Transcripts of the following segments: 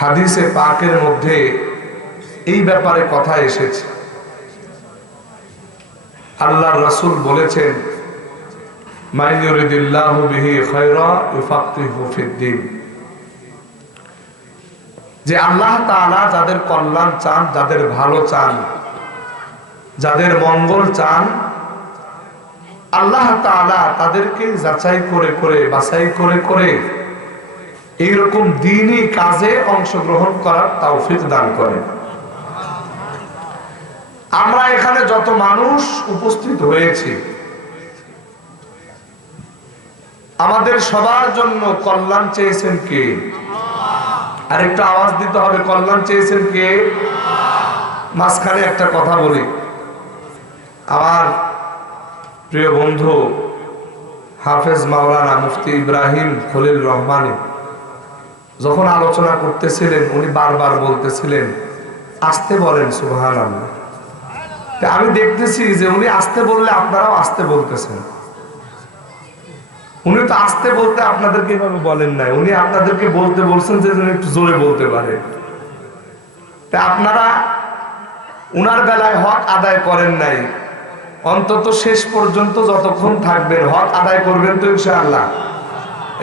হাদিসে পাকের মধ্যে এই ব্যাপারে কথা এসেছে। আল্লাহর রাসূল বলেছেন, মান ইউরিদিল্লাহু বিহি খায়রা ইউফাক্কিহু ফিদ্দীন, যে আল্লাহ তাআলা যাদের কল্যাণ চান, যাদের ভালো চান, যাদের মঙ্গল চান, আল্লাহ তাআলা তাদেরকে যাচাই করে করে, বাছাই করে করে এইরকম দ্বীনি কাজে অংশগ্রহণ করার তৌফিক দান করেন। আমরা এখানে যত মানুষ উপস্থিত হয়েছি, আমাদের সবার জন্য কল্যাণ চেয়েছেন কে? আর একটু আওয়াজ দিতে হবে, কল্যাণ চেয়েছেন কে? মাঝখানে একটা কথা বলি, আমার প্রিয় বন্ধু হাফেজ মাওলানা মুফতি ইব্রাহিম খলিল রহমানী যখন আলোচনা করতেছিলেন, উনি বারবার বলতেছিলেন আস্তে বলেন সুবহানাল্লাহ। আমি দেখতেছি যে উনি আস্তে বললে আপনারাও আস্তে বলতেছেন। উনি তো আস্তে বলতে আপনাদেরকে এভাবে বলেন নাই, উনি আপনাদেরকে বলতে বলছেন যে একটু জোরে বলতে পারে। আপনারা উনার বেলায় হক আদায় করেন নাই, অন্তত শেষ পর্যন্ত যতক্ষণ থাকবেন হক আদায় করবেন তো ইনশাআল্লাহ।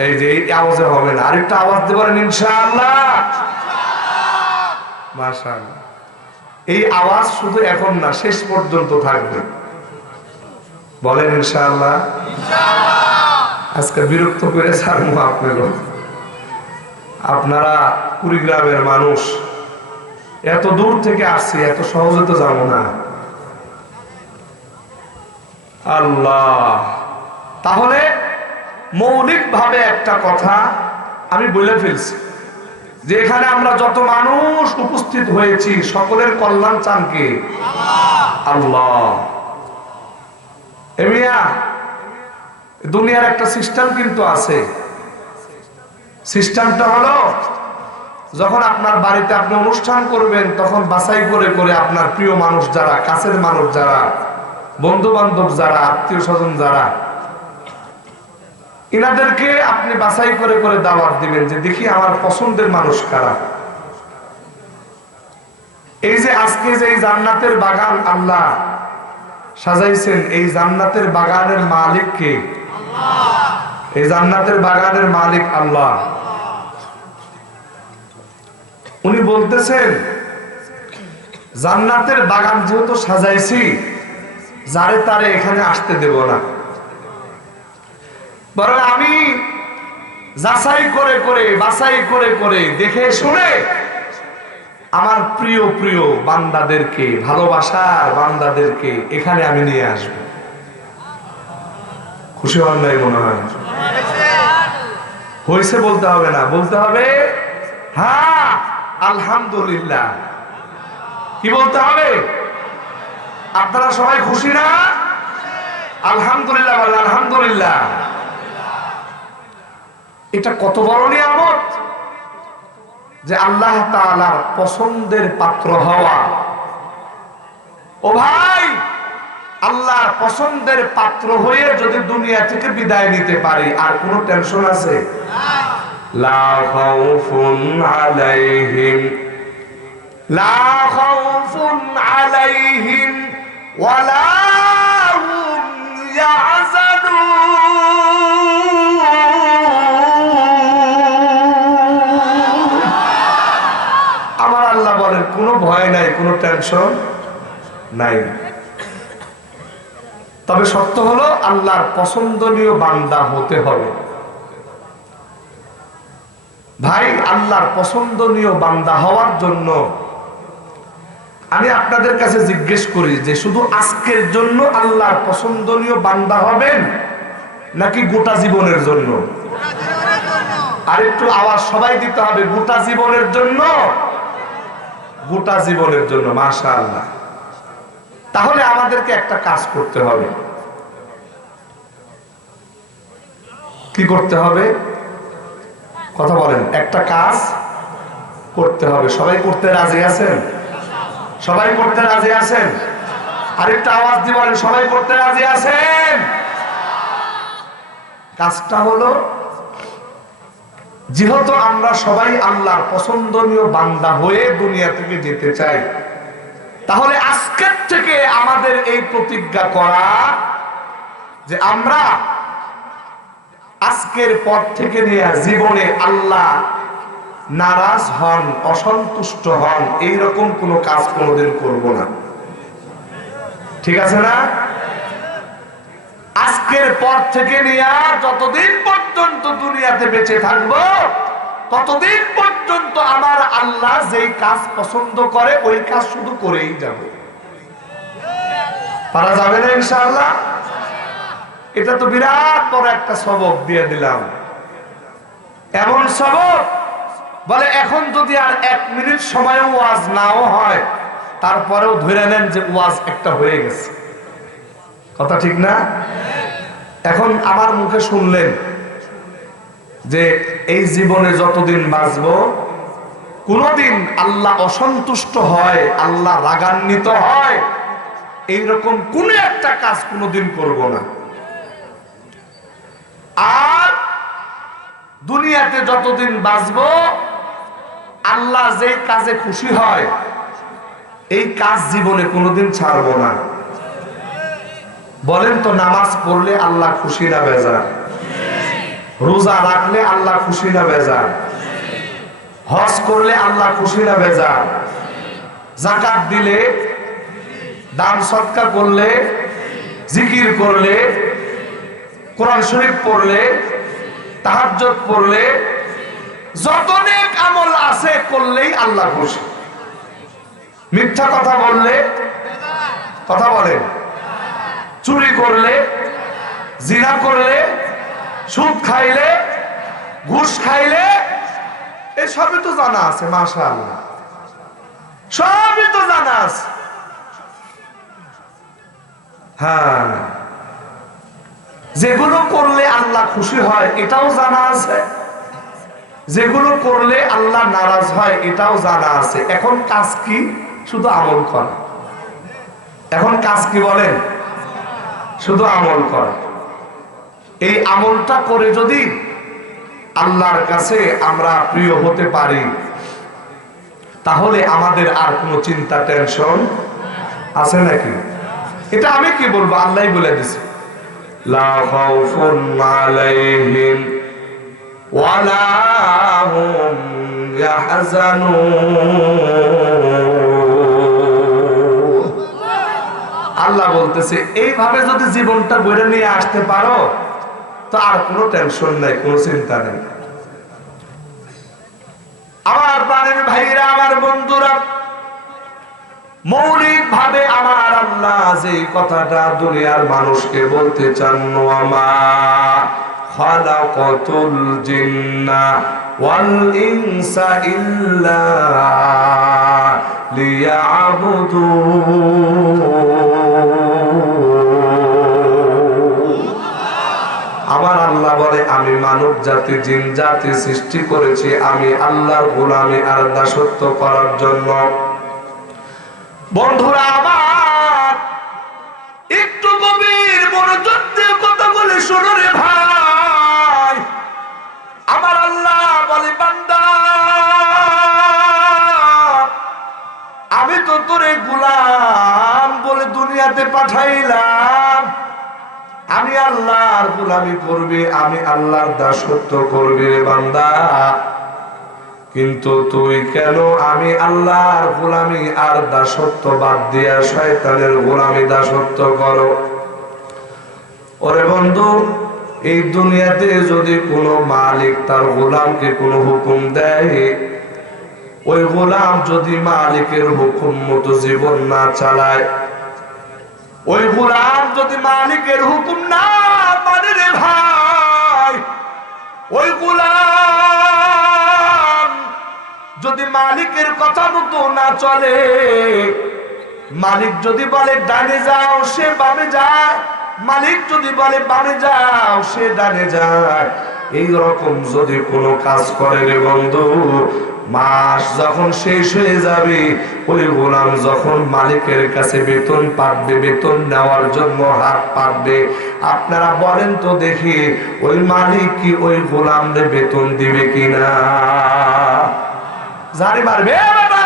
এই যে এই আওয়াজে হবে না, আরেকটা আওয়াজ দিতে পারেন ইনশাআল্লাহ। মাশাআল্লাহ, এই আওয়াজ শুধু এখন না, শেষ পর্যন্ত থাকবে। বলেন ইনশাআল্লাহ। আজকে বিরক্ত করে ছাড়বো আপনাকে। আপনারা কুড়িগ্রামের মানুষ, এত দূর থেকে আসছি, এত সহজে তো যাবো না। আল্লাহ, তাহলে মৌলিক ভাবে একটা কথা আমি বলে ফেলছি যে এখানে আমরা যত মানুষ উপস্থিত হয়েছি সকলের কল্যাণ চান কে? আল্লাহ। এমিয়া দুনিয়ার একটা সিস্টেম কিন্তু আছে। সিস্টেমটা হলো, যখন আপনার বাড়িতে আপনি অনুষ্ঠান করবেন তখন বাছাই করে করে আপনার প্রিয় মানুষ যারা, কাছের মানুষ যারা, বন্ধু বান্ধব যারা, আত্মীয় স্বজন যারা, ইনাদেরকে আপনি বাছাই করে করে দাওয়াত দিবেন যে দেখি আমার পছন্দের মানুষ কারা। এই যে আজকে যে এই জান্নাতের বাগান আল্লাহ সাজাইছেন, এই জান্নাতের বাগানের মালিক কে? এই জান্নাতের বাগানের মালিক আল্লাহ। উনি বলতেছেন জান্নাতের বাগান যেহেতু সাজাইছি, যারে তারে এখানে আসতে দেব না, বরং আমি যাচাই করে করে, বাছাই করে করে, দেখে শুনে আমার প্রিয় প্রিয় বান্দাদেরকে, ভালোবাসার বান্দাদেরকে এখানে আমি নিয়ে আসবো। খুশি হন নাই মনে হয়? হয়েছে বলতে হবে না, বলতে হবে হ্যাঁ আলহামদুলিল্লাহ। কি বলতে হবে? আপনারা সবাই খুশি না? আলহামদুলিল্লাহ বলেন, আলহামদুলিল্লাহ। এটা কত বড় নিয়ামত যে আল্লাহ তাআলার পছন্দের পাত্র হওয়া। ও ভাই, আল্লাহর পছন্দের পাত্র হয়ে যদি দুনিয়া থেকে বিদায় নিতে পারি, আর কোনো টেনশন আছে? লা খাউফুন আলাইহিম, লা খাউফুন আলাইহিম ওয়ালা হুম ইয়াহজানুন। আমার আল্লাহ বলেন কোনো ভয় নাই, কোনো টেনশন নাই। তবে সত্য হলো আল্লাহর পছন্দনীয় বান্দা হতে হবে। ভাই, আল্লাহর পছন্দনীয় বান্দা হওয়ার জন্য আমি আপনাদের কাছে জিজ্ঞেস করি যে শুধু আজকের জন্য আল্লাহর পছন্দনীয় বান্দা হবেন নাকি গোটা জীবনের জন্য? আর একটু আওয়াজ সবাই দিতে হবে, গোটা জীবনের জন্য। গোটা জীবনের জন্য, মাশাআল্লাহ। তাহলে আমাদেরকে একটা কাজ করতে হবে। কি করতে হবে? কথা বলেন। একটা কাজ করতে হবে। সবাই করতে রাজি আছেন? সবাই করতে রাজি আছেন? আরেকটা আওয়াজ দিয়ে বলেন, সবাই করতে রাজি আছেন? কাজটা হলো যেহেতু আমরা সবাই আল্লাহর পছন্দনীয় বান্দা হয়ে দুনিয়া থেকে যেতে চাই, তাহলে আজকের থেকে আমাদের এই প্রতিজ্ঞা করা যে আমরা আজকের পর থেকে নিয়ে জীবনে আল্লাহ নারাজ হন, অসন্তুষ্ট হন এইরকম কোনো কাজ কোনোদিন করব না। ঠিক আছে না? আজকের পর থেকে নিয়ে যতদিন পর্যন্ত দুনিয়াতে বেঁচে থাকবো ততদিন পর্যন্ত আমার আল্লাহ যেই কাজ পছন্দ করে ওই কাজ শুধু করেই যাব। পারা যাবে না ইনশাআল্লাহ? এটা তো বিরাট বড় একটা সবক দিয়ে দিলাম। এমন সবক বলে এখন যদি আর 1 মিনিট সময় ওয়াজ নাও হয় তারপরেও ধরে নেন যে ওয়াজ একটা হয়ে গেছে। কথা ঠিক না? এখন আমার মুখে শুনলেন যে এই জীবনে যতদিন বাঁচবো কোনদিন আল্লাহ অসন্তুষ্ট হয়, আল্লাহ রাগান্বিত হয় এইরকম কোন একটা কাজ কোনদিন করব না। আর দুনিয়াতে যতদিন বাঁচবো আল্লাহ যে কাজে খুশি হয় এই কাজ জীবনে কোনদিন ছাড়বো না। বলেন তো, নামাজ পড়লে আল্লাহ খুশি না বেজার? রোজা রাখলে আল্লাহ খুশি না বেজার? হজ করলে আল্লাহ খুশি না বেজার? যাকাত দিলে, দান সদকা করলে, জিকির করলে, কোরআন শরীফ পড়লে, তাহাজ্জুদ পড়লে, যত নেক আমল আছে করলেই আল্লাহ খুশি। মিথ্যা কথা বললে, কথা বলেন, চুরি করলে, জিনা করলে, সুদ খাইলে, ঘুষ খাইলে, এসবই তো জানা আছে। মাশাআল্লাহ, সবই তো জানা আছে। হ্যাঁ, যেগুলো করলে আল্লাহ খুশি হয় এটাও জানা আছে, যেগুলো করলে আল্লাহ নারাজ হয় এটাও জানা আছে। এখন কাজ কি? শুধু আমল করা। এখন কাজ কি বলেন? শুধু আমল করা। এই আমলটা করে যদি আল্লাহর কাছে আমরা প্রিয় হতে পারি তাহলে আমাদের আর কোনো চিন্তা টেনশন আছে নাকি? এটা আমি কি বলবো, আল্লাহই বলে দিছে, লা খাউফুন আলাইহিম ওয়ালা হুম ইয়াহজানুন। আল্লাহ বলতেছে এইভাবে যদি জীবনটা বইরে নিয়ে আসতে পারো তো আর কোনো টেনশন নাই, কোনো চিন্তা নেই। আমার প্রাণের ভাইরা, আমার বন্ধুরা, মৌলিক ভাবে আমার আল্লাহ যে কথাটা দুনিয়ার মানুষকে বলতে চান, ওয়ামা খালাকাতুল জিন্না ওয়াল ইনসা ইল্লা লিয়াবুদুন। আমার আল্লাহ বলে আমি মানব জাতি, জিন জাতি সৃষ্টি করেছি আমি আল্লাহর গোলামি আর দাসত্ব করার জন্য। বন্ধুরা আমার, একটু গভীর মনোযোগ দিয়ে কথা বলে শোনো রে ভাই। আমার আল্লাহ বলে বান্দা আমি তো তোরে গোলাম বলে দুনিয়াতে পাঠাইলাম, আমি আল্লাহর গোলামি করবি, আমি আল্লাহর দাসত্ব করবি রে বান্দা। কিন্তু তুই কেন আমি আল্লাহর গোলামি আর দাসত্ব বাদ দিয়া শয়তানের গোলামি দাসত্ব করো? ওরে বন্ধু, এই দুনিয়াতে যদি কোনো মালিক তার গোলামকে কোনো হুকুম দেয়, ওই গোলাম যদি মালিকের হুকুম মতো জীবন না চালায়, ওই গোলাম যদি মালিকের হুকুম না মানে রে ভাই, ওই গোলাম যদি মালিকের কথা মতো না চলে, মালিক যদি বলে ডানে যাও সে বামে যায়, মালিক যদি বলে বামে যাও সে ডানে যায়, এই রকম যদি কোনো কাজ করে রে বন্ধু, মাস যখন শেষ হয়ে যাবে, ওই গোলাম যখন মালিকের কাছে বেতন পাবে, বেতন নেওয়ার জন্য হাত পাতবে, আপনারা বলেন তো দেখি ওই মালিক কি ওই গোলামদের বেতন দিবে কিনা? জানি মারবে। বাবা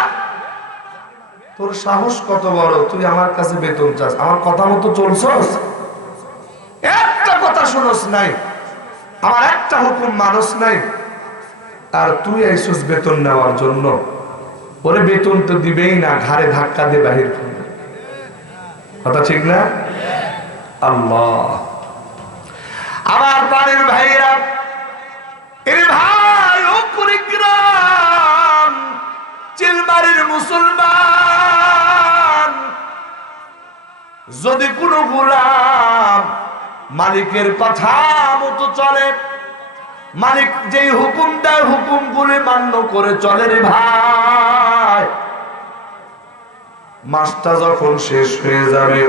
তোর সাহস কত বড়, তুই আমার কাছে বেতন চাস? আমার কথা মতো চলছস? একটা কথা শুনস নাই, আমার একটা হুকুম মানুষ নাই, আর তুই আইসুস বেতন নেওয়ার জন্য? ওরে বেতন তো দিবেই না, ঘাড়ে ধাক্কা দিয়ে বাহির করবে। কথা ঠিক না? আল্লাহ আমার প্রাণের ভাইরা, এর ভাই ও কুড়িগ্রাম চিলমারির মুসলমান, যদি কোনো গোলাম মালিকের কথা মতো চলে, মালিক যেই হুকুম দেয় হুকুমগুলি মান্য করে চলে রে ভাই, মাসটা যখন শেষ হয়ে যাবে,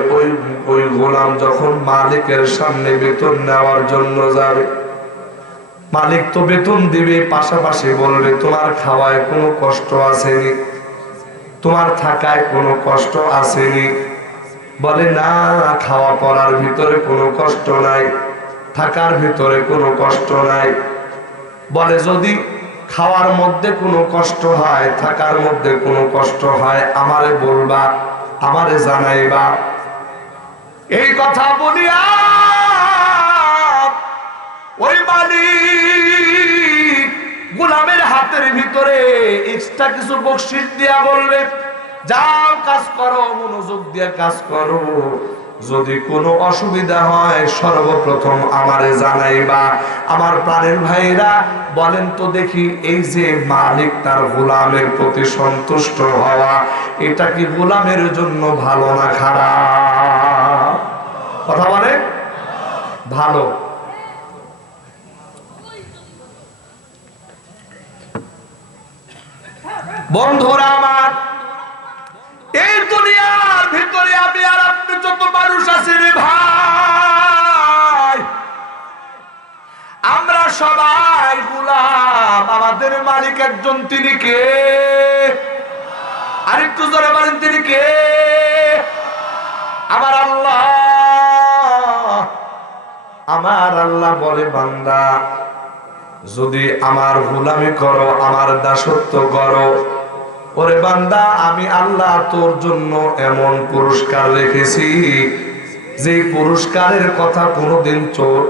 ওই গোলাম যখন মালিকের সামনে বেতন নেওয়ার জন্য যাবে, মালিক তো বেতন দিবে, পাশাপাশি বলবে তোমার খাওয়ায় কোনো কষ্ট আসেনি, তোমার থাকায় কোনো কষ্ট আসেনি? বলে না, খাওয়া পড়ার ভিতরে কোনো কষ্ট নাই, থাকার ভিতরে কোনো কষ্ট নাই। বলে যদি খাওয়ার মধ্যে কোনো কষ্ট হয়, থাকার মধ্যে কোনো কষ্ট হয়, আমারে বলবা, আমারে জানাইবা। এই কথা বলিয়া ওই মালিক গোলামের হাতের ভিতরে এক্সট্রা কিছু বকশিশ দিয়া বলবে, যাও কাজ করো, মনোযোগ দিয়ে কাজ করো, যদি কোনো অসুবিধা হয় সর্বপ্রথম আমারে জানাইবা। আমার প্রাণের ভাইরা বলেন তো দেখি, এই যে মালিক তার গোলামের প্রতি সন্তুষ্ট হওয়া, এটা কি গোলামের জন্য ভালো না খারাপ? কথা বলে ভালো। বন্ধুরা আমার, এই দুনিয়ার ভিতরে আমি আর আপনি যত মানুষ আছি রে ভাই, আমরা সবাই গোলাম। আমাদের মালিক একজন, তিনি কে? আরেকটু জোরে বলেন, তিনি কে? আমার আল্লাহ। আমার আল্লাহ বলে, বান্দা যদি আমার গোলামি করো, আমার দাসত্ব করো, ওরে বান্দা আমি আল্লাহ তোর জন্য এমন পুরস্কার রেখেছি, যে পুরস্কারের কথা কোনোদিন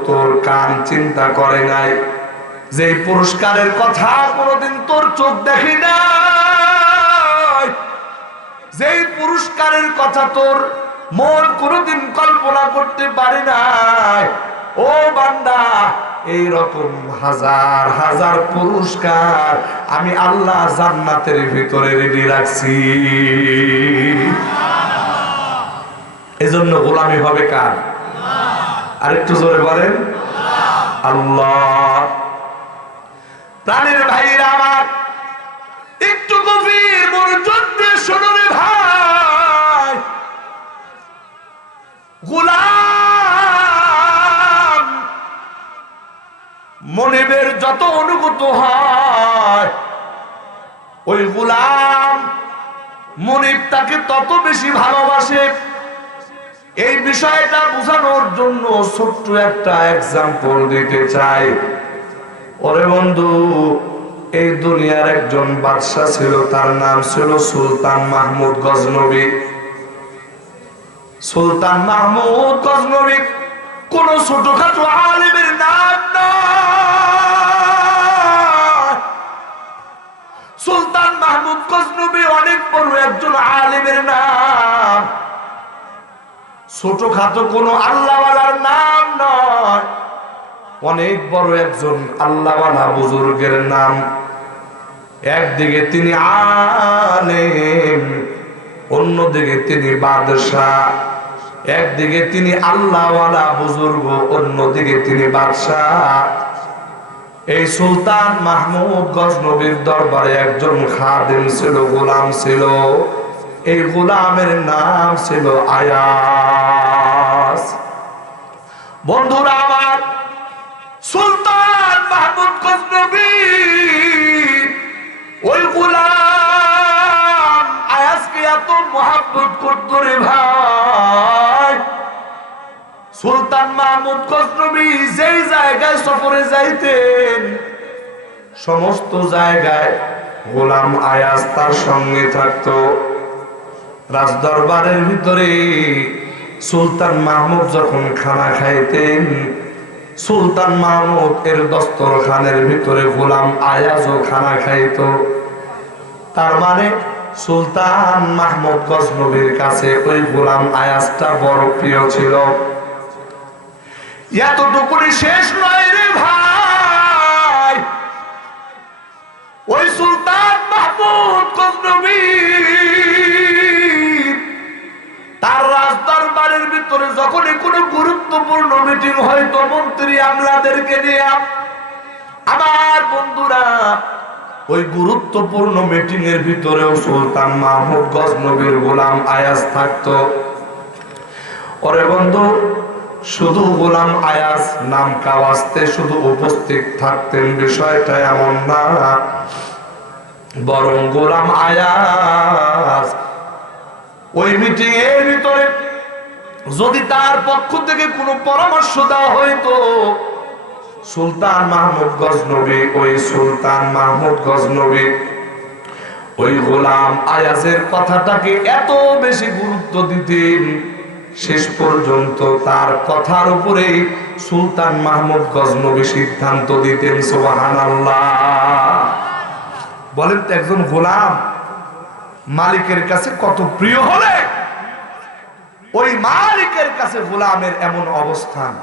তোর কান চিন্তা করে নাই, যে পুরস্কারের কথা কোনোদিন তোর চোখ দেখি নাই, যে পুরস্কারের কথা তোর মন কোনোদিন কল্পনা করতে পারে নাই। ও বান্দা, এই রকম হাজার হাজার পুরস্কার আমি আল্লাহ জান্নাতের ভিতরে রেডি রাখছি। এজন্য গোলামি হবে কার? আরেকটু জোরে বলেন, আল্লাহ। প্রাণের ভাইরা আমার, একটু গভীর মনোযোগ দিয়ে শোনো রে ভাই, গোলাম মনিবের যত অনুভূত হয়, ওই গোলাম মনিব তাকে তত বেশি ভালোবাসে। এই বিষয়টা বোঝানোর জন্য ছোট্ট একটা এক্সাম্পল দিতে চাই। ওরে বন্ধু, এই দুনিয়ার একজন বাদশা ছিল, তার নাম ছিল সুলতান মাহমুদ গজনবী। সুলতান মাহমুদ গজনবী কোন ছোটখাটো আলিমের নাম না। সুলতান মাহমুদ গজনবী অনেক বড় একজন আলিমের নাম, ছোটখাটো কোন আল্লাহওয়ালার নাম নয়, অনেক বড় একজন আল্লাহওয়ালা বুজুর্গের নাম। একদিকে তিনি আলেম, অন্যদিকে তিনি বাদশাহ। একদিকে তিনি আল্লাহওয়ালা বুজুর্গ, অন্যদিকে তিনি বাদশাহ। এই সুলতান মাহমুদ গজনবীর দরবারে একজন খাদেম ছিল, গোলাম ছিল। এই গোলামের নাম ছিল আয়াস। বন্ধুরা আমার, সুলতান মাহমুদ গজনবী ওই গোলাম আয়াসকে এত মহব্বত করত রে ভাই, সুলতান মাহমুদ গজনবী যেই জায়গায় সফরে যাইতেন সমস্ত জায়গায় গোলাম আয়াজ তার সঙ্গে থাকতো। রাজদরবারের ভিতরে সুলতান মাহমুদ যখন খানা খাইতেন, সুলতান মাহমুদ এর দস্তরখানের ভিতরে গোলাম আয়াজও খানা খাইত। তার মানে সুলতান মাহমুদ গজনবীর কাছে ওই গোলাম আয়াজটা বড় প্রিয় ছিল। এতটুকুনি শেষ নয় রে ভাই, ওই সুলতান মাহমুদ গজনবী তার রাজদরবারের ভিতরে যখনই কোনো গুরুত্বপূর্ণ মিটিং হয়তো মন্ত্রী আমলাদেরকে নিয়ে, আমার বন্ধুরা ওই গুরুত্বপূর্ণ মিটিং এর ভিতরেও সুলতান মাহমুদ গজনবীর গোলাম আয়াজ থাকতো। ওরে বন্ধু, শুধু গোলাম আয়াজ নাম কাওয়াজতে শুধু উপস্থিত থাকতেন বিষয়টা এমন না, বরং গোলাম আয়াজ ওই মিটিং এর ভিতরে যদি তার পক্ষ থেকে কোনো পরামর্শ দেওয়া হইতো, সুলতান মাহমুদ গজনবী ওই গোলাম আয়াজের কথাটাকে এত বেশি গুরুত্ব দিতেন, শেষ পর্যন্ত তার কথার উপরে সুলতান মাহমুদ গজনবী সিদ্ধান্ত দিতেন। সুবহানাল্লাহ। বলেন তো একজন গোলাম মালিকের কাছে কত প্রিয় হলে ওই মালিকের কাছে গোলামের এমন অবস্থান।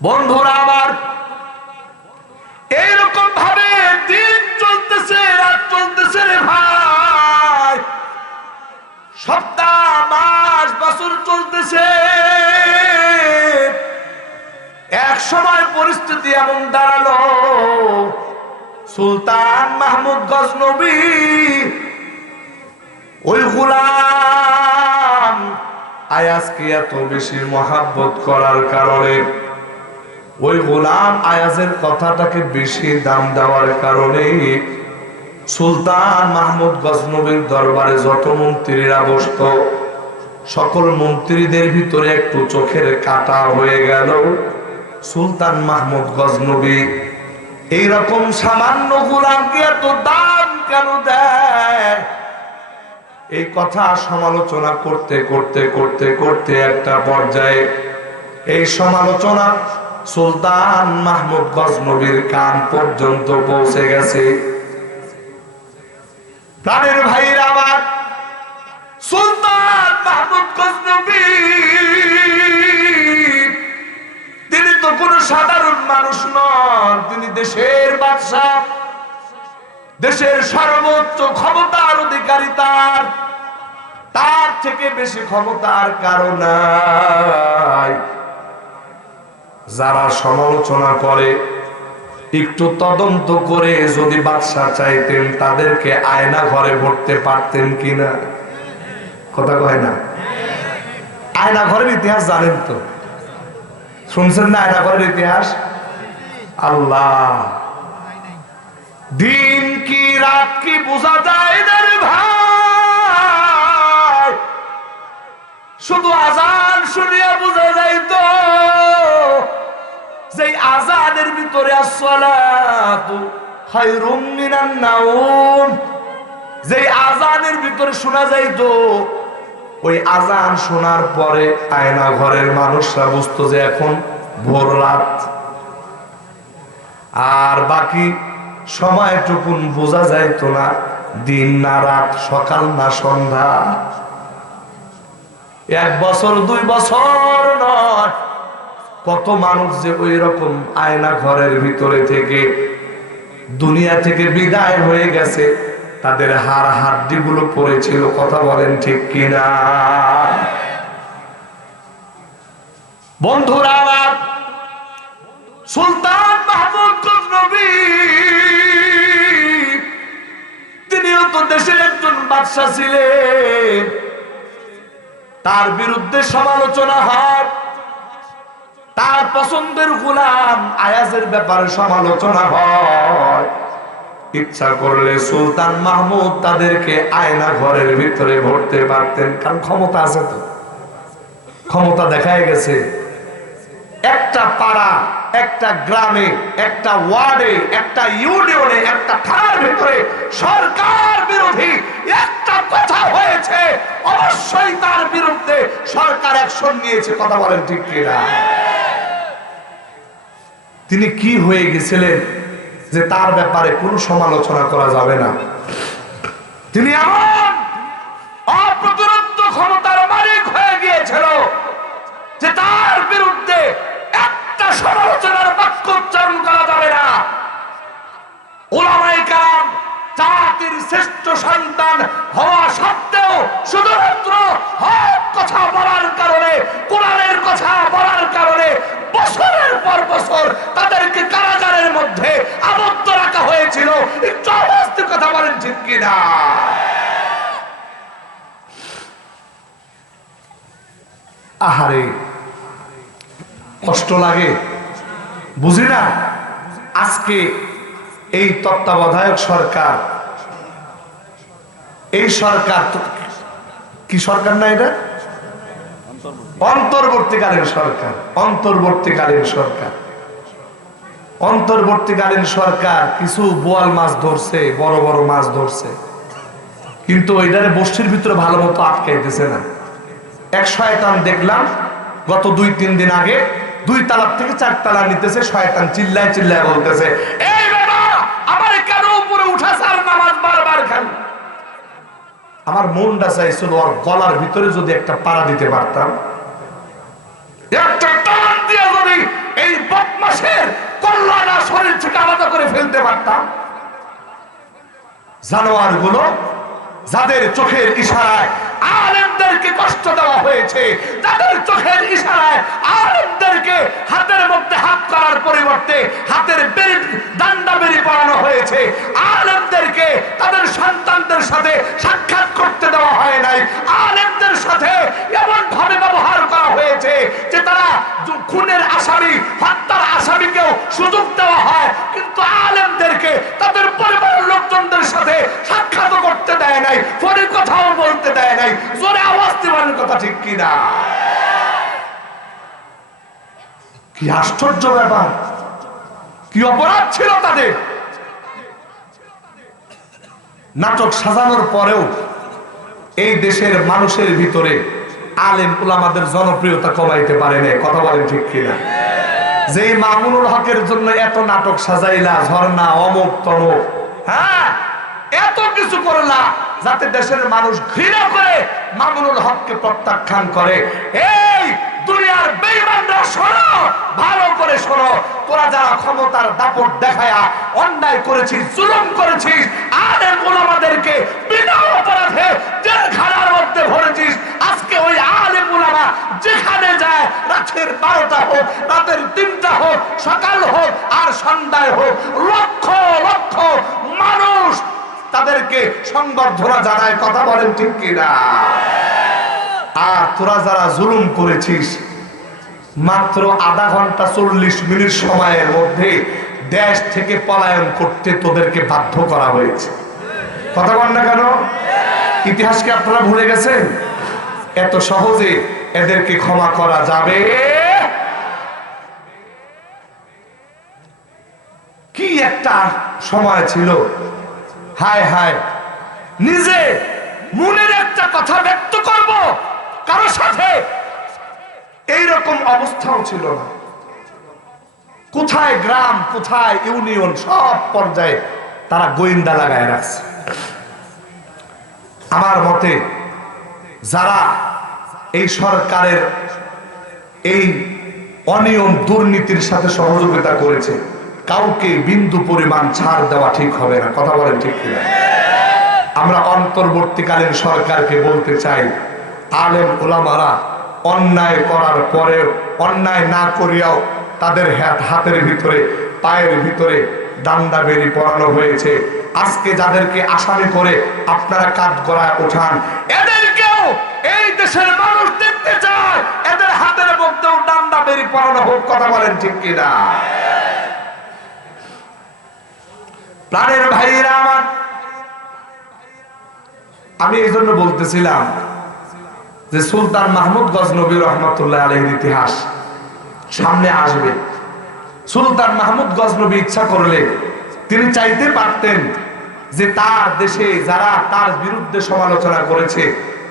বন্ধুরা আমার, এইরকম ভাবে দিন চলতেছে, রাত চলতেছে রে ভাই, সপ্তাহ মাস বছর চলতেছে। এক সময় পরিস্থিতি এমন দাঁড়ালো, সুলতান মাহমুদ গজনবী ওই গোলাম আয়াজকে এত বেশি মহাব্বত করার কারণে, ওই গোলাম আয়াজের কথাটাকে বেশি দাম দেওয়ার কারণে সুলতান মাহমুদ গজনবীর দরবারে যত মন্ত্রীরা বসত, সকল মন্ত্রীদের ভিতরে একটু চোখের কাটা হয়ে গেল। সুলতান মাহমুদ গজনবী এইরকম সামান্য গোলামকে এত দাম কেন দেয়? এই কথা সমালোচনা করতে করতে করতে করতে একটা পর্যায়ে এই সমালোচনা সুলতান মাহমুদ গজনবীর কান পর্যন্ত পৌঁছে গেছে। প্রাণের ভাইরা আমার, সুলতান মাহমুদ গজনবী তিনি তো কোনো সাধারণ মানুষ নন, তিনি দেশের বাদশা, দেশের সর্বোচ্চ ক্ষমতার অধিকারী। তার থেকে বেশি ক্ষমতার কারণ নাই। যারা সমালোচনা করে একটু তদন্ত করে যদি বাদশা চাইতেন তাদেরকে আয়না ঘরে ভরতে পারতেন কিনা? কথা কয় না? আয়না ঘরের ইতিহাস জানেন তো, শুনছেন না আয়না ঘরের ইতিহাস? আল্লাহ, দিন কি রাত কি বোঝা যায় না রে ভাই, শুধু আজান শুনিয়া বোঝা যায় তো যে আজানের ভিতরে আসসালাতু খায়রুম মিনান নাওম, যে আজানের ভিতরে শোনা যায় তো ওই আজান শোনার পরে আয়না ঘরের মানুষরা বুঝতো যে এখন ভোর রাত, আর বাকি সময়টুকুন বোঝা যাইতো না দিন না রাত, সকাল না সন্ধ্যা। 1 বছর 2 বছর নয়, কত মানুষ যে ওই রকম আয়না ঘরের ভিতরে থেকে দুনিয়া থেকে বিদায় হয়ে গেছে, তাদের হাড় হাড্ডি গুলো পড়েছিল। কথা বলেন ঠিক কিনা? বন্ধুরা আমার, সুলতান মাহমুদ গজনবী তিনিও তো দেশের একজন বাদশা ছিলেন, তার বিরুদ্ধে সমালোচনা হয়, তার পছন্দের গোলাম আয়াজের ব্যাপারে সমালোচনা হয়। ইচ্ছা করলে সুলতান মাহমুদ তাদেরকে আয়না ঘরের ভিতরে ভরতে পারতেন, কারণ ক্ষমতা আছে তো। ক্ষমতা দেখায় গেছে। একটা পাড়া, একটা গ্রামে, একটা ওয়ার্ডে, একটা ইউনিয়নে, একটা থানার ভিতরে সরকার বিরোধী একটা কথা হয়েছে, অবশ্যই তার বিরুদ্ধে সরকার অ্যাকশন নিয়েছে। কথা বলেন ঠিক কিনা? তিনি কি হয়ে গেছিলেন যে তার ব্যাপারে কোনো সমালোচনা করা যাবে না? তিনি এমন অপ্রতিরোধ্য ক্ষমতার মালিক হয়ে গিয়েছিল যে তার বিরুদ্ধে একটা সমালোচনার বাক্য উচ্চারণ করা যাবে না। উলামায়ে কেরাম জাতির শ্রেষ্ঠ সন্তান হওয়া সত্ত্বেও শুধুমাত্র হক কথা বলার কারণে, কোরআনের কথা বলার কারণে বছরের পর বছর তাদেরকে কারাগারের মধ্যে আবদ্ধ রাখা হয়েছিল। একটু অবাস্তব কথা বলেন ঠিক কিনা? আহারে, কষ্ট লাগে, বুঝি না। আজকে এই তত্ত্বাবধায়ক সরকার, এই সরকার কি সরকার না, এটা অন্তর্বর্তীকালীন সরকার। অন্তর্বর্তীকালীন সরকার, অন্তর্বর্তীকালীন সরকার কিছু বোয়াল মাছ ধরছে, বড় বড় মাছ ধরছে, কিন্তু ওইটারে বস্তির ভিতরে ভালো মতো আটকাইতেছে না। এক শয়তান দেখলাম গত 2-3 দিন আগে 2 তালা থেকে 4 তালা নিতেছে। শয়তান চিল্লায় চিল্লায় বলতেছে, এই বাবা আমার কেন উপরে উঠাছে আর নামাজ বারবার খান। আমার মনটা চাইছিল ওর গলার ভিতরে যদি একটা পাড়া দিতে পারতাম, একটা টান দিয়ে যদি এই বদমাশের কল্যাণা শরীর থেকে আলাদা করে ফেলতে পারতাম। জানোয়ার গুলো যাদের চোখের ইশারায় আলেমদেরকে কষ্ট দেওয়া হয়েছে, যাদের চোখের ইশারায় আলেমদেরকে হাতের মধ্যে হাত করার পরিবর্তে হাতের ডান্ডা বেরি পরানো হয়েছে, আলেমদেরকে তাদের সন্তানদের সাথে সাক্ষাৎ করতে দেওয়া হয় নাই, আলেমদের সাথে এমন ভাবে ব্যবহার করা হয়েছে যে তারা খুনের আসামি, হত্যার আসামিকেও সুযোগ দেওয়া হয়, কিন্তু আলেমদেরকে তাদের পরিবারের লোকজনদের সাথে সাক্ষাৎ করতে দেয় নাই, ফোনে কথাও বলতে দেয় নাই। জোরে আওয়াজ দিবেন, কথা ঠিক কিনা? কি আশ্চর্য ব্যাপার! কি অপরাধ ছিল তাদের! নাটক সাজানোর পরেও এই দেশের মানুষের ভিতরে আলেম উলামাদের জনপ্রিয়তা কমাইতে পারে না। কথা বলেন ঠিক কিনা? যে মামুনুল হকের জন্য এত নাটক সাজাইলা, ঝর্ণা, অমুক তমুক, হ্যাঁ এত কিছু করলা যাতে দেশের মানুষ ঘৃণা করে মামুনুল হককে প্রত্যাখ্যান করে। এই দুনিয়ার বেঈমানরা শোনো, ভালো করে শোনো, তোরা যারা ক্ষমতার দাপট দেখায়া অন্যায় করেছিস, জুলুম করেছিস, আলেম উলামাদেরকে বিনা অপরাধে জেলখানার মধ্যে ভরেছিস, আজকে ওই আলেম উলামা যেখানে যায়, রাতের 12টা হোক, রাতের 3টা হোক, সকাল হোক আর সন্ধ্যায় হোক, লক্ষ লক্ষ মানুষ তাদেরকে সংবর্ধনা জানায়। কথা বলেন ঠিক কিনা? আর তোরা যারা জুলুম করেছিস, মাত্র আধা ঘন্টা 40 মিনিট সময়ের মধ্যে দেশ থেকে পলায়ন করতে তোদেরকে বাধ্য করা হয়েছে। কথা বল না কেন? ইতিহাসকে আপনারা ভুলে গেছেন? এত সহজে এদেরকে ক্ষমা করা যাবে? কি একটা সময় ছিল! হায় হায়, নিজে মনের একটা কথা ব্যক্ত করব কারো সাথে, এইরকম অবস্থাও ছিল না। কোথায় গ্রাম, কোথায় ইউনিয়ন, সব পর্যায়ে তারা গোয়েন্দা লাগায় রাখছে। আমার মতে যারা এই সরকারের এই অনিয়ম দুর্নীতির সাথে সহযোগিতা করেছে, কাউকে বিন্দু পরিমাণ ছাড় দেওয়া ঠিক হবে না। কথা বলেন ঠিক কিনা? আমরা অন্তর্বর্তীকালীন সরকারকে বলতে চাই, আলেম উলামারা অন্যায় করার পরেও, অন্যায় না করিয়াও তাদের হাতের ভিতরে, পায়ের ভিতরে ডান্ডা বেরি পরানো হয়েছে। আজকে যাদেরকে আসামি করে আপনারা কাঠগড়ায় ওঠান, এদেরকেও এই দেশের মানুষ দেখতে চায়, এদের হাতের মধ্যেও ডান্ডা বেরি পরানো হোক। কথা বলেন ঠিক কিনা? প্রাণের ভাইরা আমার, আমি এই জন্য বলতেছিলাম যে সুলতান মাহমুদ গজনবী রহমতুল্লাহ আলাইহির ইতিহাস সামনে আসবে। সুলতান মাহমুদ গজনবী ইচ্ছা করলে তিনি চাইতে পারতেন যে তার দেশে যারা তার বিরুদ্ধে সমালোচনা করেছে,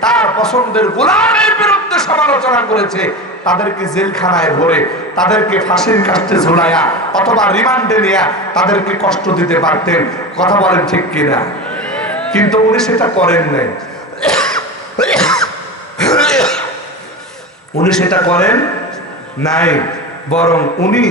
তার পছন্দের গোলামের বিরুদ্ধে সমালোচনা করেছে, তাদেরকে জেলখানায় ভরে, তাদেরকে ফাঁসির কাস্টে ঝুলাইয়া অথবা রিমান্ডে নিয়ে তাদেরকে কষ্ট দিতে পারতেন। কথা বলেন ঠিক কিনা? কিন্তু উনি সেটা করেন নাই। উনি সেটা করেন নাই, বরং উনি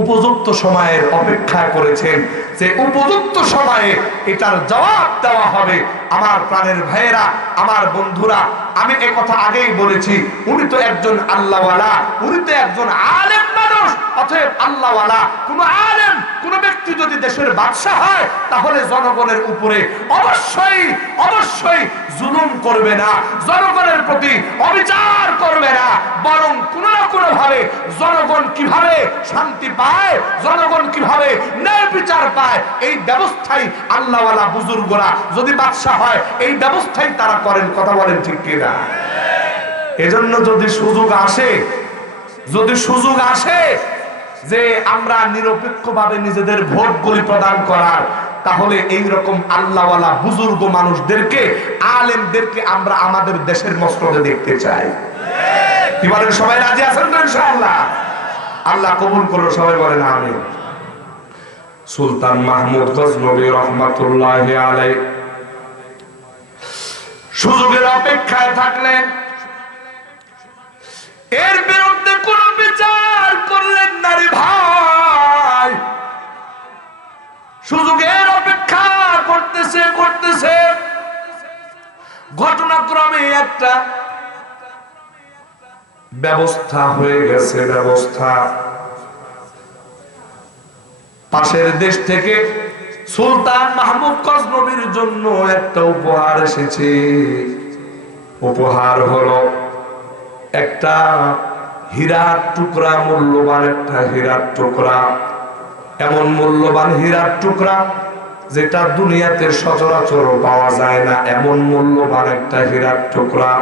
উপযুক্ত সময়ের অপেক্ষা করেছেন যে উপযুক্ত সময়ে এটার জবাব দেওয়া হবে। আমার প্রাণের ভাইয়েরা, আমার বন্ধুরা, আমি এই কথা আগেই বলেছি, উনি তো একজন আল্লাহওয়ালা, উনি তো একজন আলেম মানুষ। অতএব আল্লাহওয়ালা কোন আলেম, কোন ব্যক্তি যদি দেশের বাদশা হয়, তাহলে জনগণের উপরে অবশ্যই অবশ্যই জুলুম করবে না, জনগণের প্রতি অবিচার করবে না, বরং কোন না কোন ভাবে জনগণ কিভাবে শান্তি পায়, জনগণ কিভাবে ন্যায় বিচার পায়, এই ব্যবস্থাই আল্লাহওয়ালা বুজুর্গরা যদি বাদশা হয়, এই ব্যবস্থাই তারা করেন। কথা বলেন ঠিক কিনা? এজন্য যদি সুযোগ আসে, যদি সুযোগ আসে যে আমরা নিরপেক্ষভাবে নিজেদের ভোটগুলি প্রদান করার, তাহলে এই রকম আল্লাহওয়ালা বুজুর্গ মানুষদেরকে, আলেমদেরকে আমরা আমাদের দেশের মসনদে দেখতে চাই। কি বলেন? সবাই রাজি আছেন তো ইনশাআল্লাহ? আল্লাহ কবুল করুন, সবাই বলেন আমিন। সুলতান মাহমুদ গজনবী রহমাতুল্লাহি আলাইহি সুযোগের অপেক্ষায় থাকলেন, এর বিরুদ্ধে কোন বিচার করলেন না রে ভাই। সুযোগের অপেক্ষা করতেছে করতেছে, ঘটনাক্রমে একটা ব্যবস্থা হয়ে গেছে। ব্যবস্থা, পাশের দেশ থেকে সুলতান মাহমুদ গজনবীর জন্য একটা উপহার এসেছে। উপহার হলো একটা হীরার টুকরা, মূল্যবান একটা হীরার টুকরা, এমন মূল্যবান হীরার টুকরা যেটা দুনিয়াতে সচরাচর পাওয়া যায় না, এমন মূল্যবান একটা হীরার টুকরা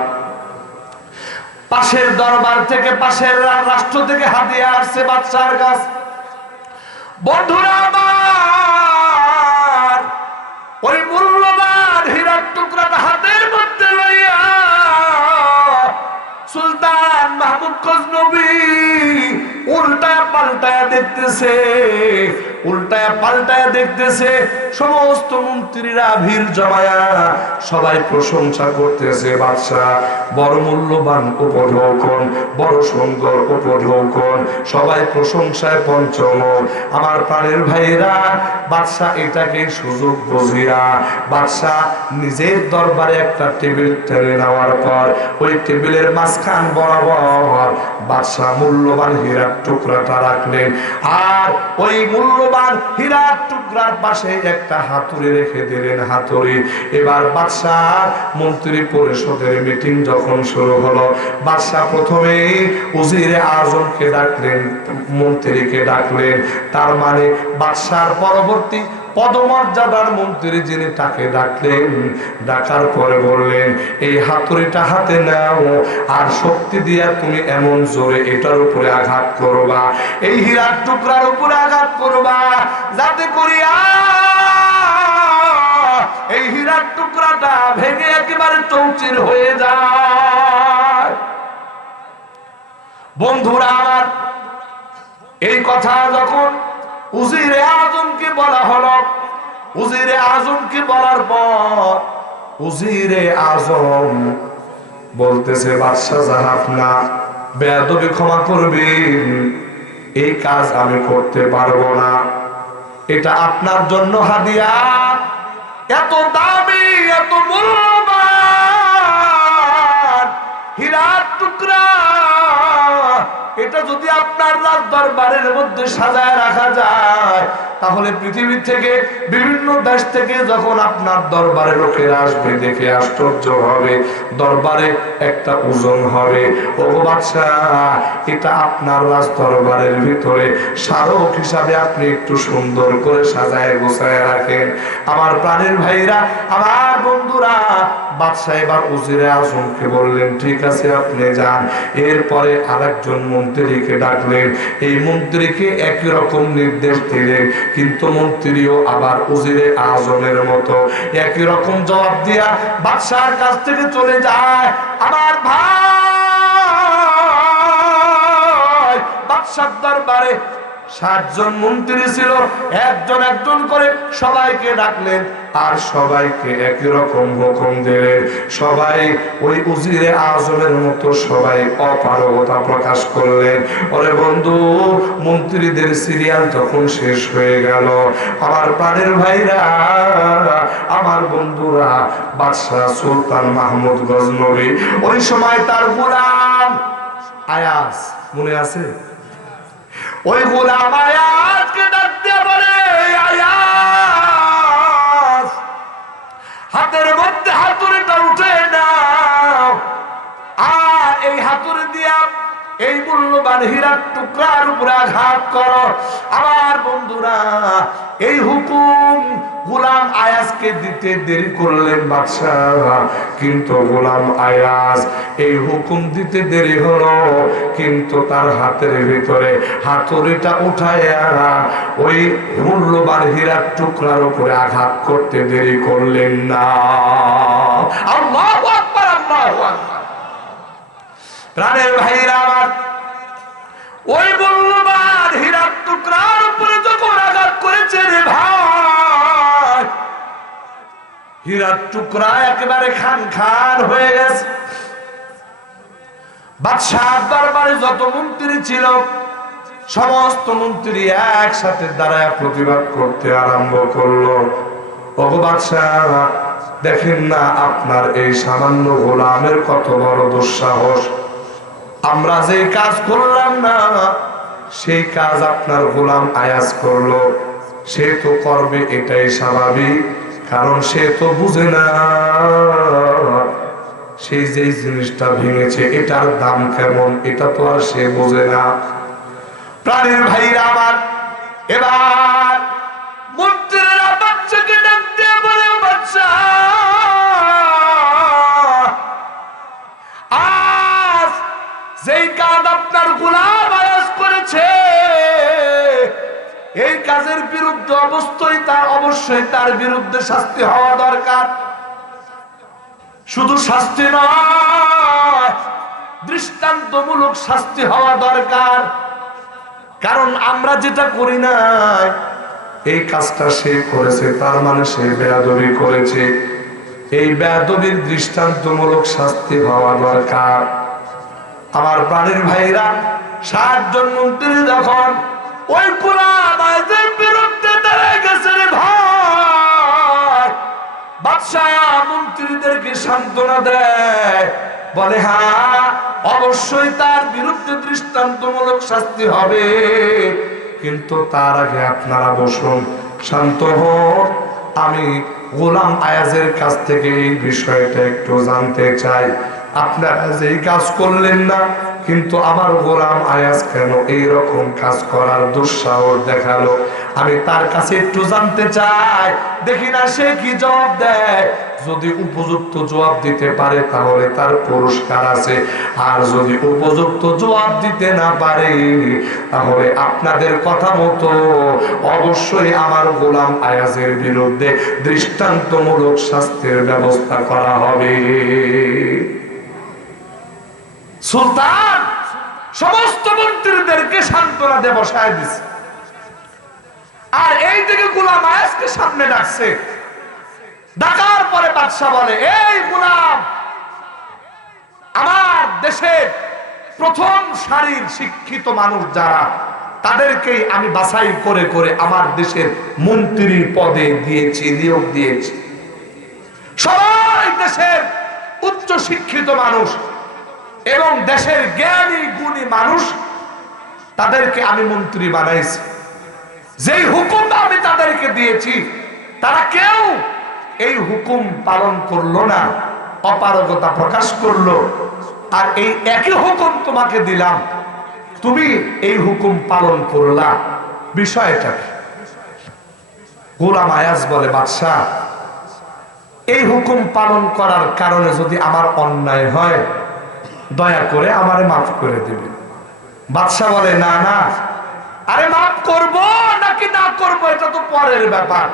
পাশের দরবার থেকে, পাশের রাষ্ট্র থেকে হাদিয়া আসছে বাদশার কাছ। বন্ধুরা আমার, ওই মূল্যবান হীরার টুকরাটা হাতের মধ্যে লইয়া সুলতান মাহমুদ গজনবী উল্টায় পাল্টায় দেখতেছে, উল্টায় পাল্টায় দেখতেছে। সমস্ত মন্ত্রীরা ভিড় জমায়া সবাই প্রশংসা করতেছে, বাদশাহ বড় মূল্যবান উপঢৌকন, বড় সুন্দর উপঢৌকন, সবাই প্রশংসায় পঞ্চমন। আমার প্রাণের ভাইরা, বাদশাহ এটাকে সুযোগ বুঝিয়া বাদশাহ নিজের দরবারে একটা টেবিল টেনে নেওয়ার পর ওই টেবিলের মাঝখান বরাবর বাদশাহ মূল্যবান হীরার টুকরাটা রাখলেন। আর ওই মূল্যবান হীরার টুকরার পাশে একটা হাতুড়ি রেখে দিলেন, হাতুড়ি। এবার বাদশাহ মন্ত্রী পরিষদের মিটিং যখন শুরু হলো, বাদশাহ প্রথমে উজিরে আজমকে ডাকলেন, মন্ত্রীকে ডাকলেন। তার মানে বাদশার পরবর্তী পদমর্যাদার মন্ত্রী যিনি, তাকে ডাকলেন। ডাকার পরে বললেন, এই হাতুড়িটা হাতে নাও, আর শক্তি দিয়া তুমি এমন জোরে এটার উপরে আঘাত করবা, এই হীরার টুকরার উপরে আঘাত করবা, যাতে করিয়া এই হীরার টুকরাটা ভেঙে একেবারে চৌচির হয়ে যায়। বন্ধুরা আমার, এই কথা যখন উজিরে আজমকে বলা হলো, উজিরে আজমকে বলার পর উজিরে আজম বলতেছে, বাদশাহ জাহাপনা, বেয়াদবি ক্ষমা করবেন, এই কাজ আমি করতে পারবো না, এটা আপনার জন্য হাদিয়া, এত দামি এত মূল্যবান হীরার টুকরা, এটা যদি আপনার রাজ দরবারের মধ্যে সাজায় রাখা যায়, তাহলে পৃথিবী থেকে বিভিন্ন দেশ থেকে যখন আপনার দরবারে লোকেরা আসবে, দেখে আশ্চর্য হবে, দরবারে একটা ওজন হবে। ও বাদশাহ, এটা আপনার রাজ দরবারের ভিতরে স্মারক হিসাবে আপনি একটু সুন্দর করে সাজায় গোছায় রাখেন। আমার প্রাণের ভাইরা, আমার বন্ধুরা, বাদশাহ এবার উজিরে আজমকে বললেন, ঠিক আছে আপনি যান। এরপরে আরেকজন মন্ত্রীকে ডাকলেন, এই মন্ত্রীকে একই রকম নির্দেশ দিলেন, কিন্তু মন্ত্রীও আবার উজিরে আজমের মতো একই রকম জবাব দিয়া বাদশার কাছ থেকে চলে যায়। আমার ভাই, বাদশার দরবারে 60 জন মন্ত্রী ছিল, একজন একজন করে সবাইকে ডাকলেন আর সবাইকে একই রকম হুকুম দিলেন। সবাই ওই উজিরে আজমের মতো সবাই অপারগতা প্রকাশ করলেন। ওরে বন্ধু, মন্ত্রীদের সিরিয়াল যখন শেষ হয়ে গেল, আমার প্রাণের ভাইরা, আমার বন্ধুরা, বাদশাহ সুলতান মাহমুদ গজনবী ওই সময় তার গোলাম আয়াস, মনে আছে? ওই গোলাম আয়াজকে ডাক দিয়ে বলে, আয়াজ, হাতের মধ্যে হাতুড়িটা উঠে নাও, আর এই হাতুড়ি দিয়া এই মূল্যবান হীরার টুকরার উপরে আঘাত করো। আমার বন্ধুরা, এই হুকুম গোলাম আয়াজকে দিতে দেরি করলেন বাদশাহ, কিন্তু গোলাম আয়াজ এই হুকুম দিতে দেরি হলো, কিন্তু তার হাতের ভিতরে হাতুড়িটা উঠায়া ওই মূল্যবান হীরার টুকরার উপরে আঘাত করতে দেরি করলেন না। আল্লাহু আকবার, আল্লাহু আকবার। প্রাণের ভাইরা আমার, ওই মূল্যবান হীরার টুকরার উপরে যখন আঘাত করেছে রে ভাই, হীরার টুকরা একেবারে খান খান হয়ে গেছে। বাদশাহ দরবারে যত মন্ত্রী ছিল, সমস্ত মন্ত্রী একসাথে দাঁড়ায় প্রতিবাদ করতে আরম্ভ করলো। ওগো বাদশাহ, দেখেন না আপনার এই সামান্য গোলামের কত বড় দুঃসাহস। আমরা যে কাজ করলাম না, সেই কাজ আপনার গোলাম আয়াজ করলো। সে তো করবে, এটাই স্বাভাবিক, কারণ সে তো বুঝে না সেই যে জিনিসটা ভেঙেছে এটার দাম কেমন, এটা তো আর সে বোঝে না। প্রাণের ভাইরা আমার, এবার মন্ত্রীরা বাচ্চাকে ডাক দিয়ে বলে, বাচ্চা, আজ যেই কাজ আপনার গোলাম আয়াজ করেছে, এই কাজের বিরুদ্ধে অবশ্যই তার বিরুদ্ধে শাস্তি হওয়া দরকার। শুধু শাস্তি নয়, দৃষ্টান্তমূলক শাস্তি হওয়া দরকার। কারণ আমরা যেটা করি না, এই কাজটা সে করেছে, তার মানে সে বেয়াদবি করেছে। এই বেয়াদবির দৃষ্টান্তমূলক শাস্তি হওয়া দরকার। আমার প্রাণের ভাইরা, 60 জন মন্ত্রী যখন ওই গোলাম আয়াজের বিরুদ্ধে দাঁড়িয়ে গেছে রে ভাই, বাদশাহ মন্ত্রীদেরকে সান্ত্বনা দেয়, বলে হ্যাঁ অবশ্যই তার বিরুদ্ধে দৃষ্টান্তমূলক শাস্তি হবে, কিন্তু তার আগে আপনারা বসুন, শান্ত হন। আমি গোলাম আয়াজের কাছ থেকে এই বিষয়টা একটু জানতে চাই। আপনারা যেই কাজ করলেন না, কিন্তু আমার গোলাম আয়াজ কেন এইরকম কাজ করার দুঃসাহস দেখালো, আমি তার কাছে একটু জানতে চাই, দেখি না সে কি জবাব দেয়। যদি উপযুক্ত জবাব দিতে পারে তাহলে তার পুরস্কার আছে, আর যদি উপযুক্ত জবাব দিতে না পারে তাহলে আপনাদের কথা মতো অবশ্যই আমার গোলাম আয়াজের বিরুদ্ধে দৃষ্টান্তমূলক শাস্তির ব্যবস্থা করা হবে। সুলতান সমস্ত মন্ত্রীদেরকে সান্ত্বনা দিয়ে বসায় দিছে, আর এই দিকে গোলাম আয়াজকে সামনে ডাকছে। ডাকার পরে বাদশা বলে, এই গোলাম, আমার দেশের প্রথম সারির শিক্ষিত মানুষ যারা, তাদেরকেই আমি বাছাই করে করে আমার দেশের মন্ত্রীর পদে দিয়েছি, নিয়োগ দিয়েছি। সবাই দেশের উচ্চ শিক্ষিত মানুষ এবং দেশের জ্ঞানী গুণী মানুষ, তাদেরকে আমি মন্ত্রী বানাইছি। যেই হুকুমটা আমি তাদেরকে দিয়েছি, তারা কেউ এই হুকুম পালন করলো না, অপারগতা প্রকাশ করলো। আর এই একই হুকুম তোমাকে দিলাম, তুমি এই হুকুম পালন করলা, বিষয়টা কি? গোলাম আয়াজ বলে, বাদশাহ এই হুকুম পালন করার কারণে যদি আমার অন্যায় হয় দয়া করে আমারে মাফ করে দিবেন। বাদশা বলে না না, আরে মাফ করব নাকি না করব এটা তো পরের ব্যাপার,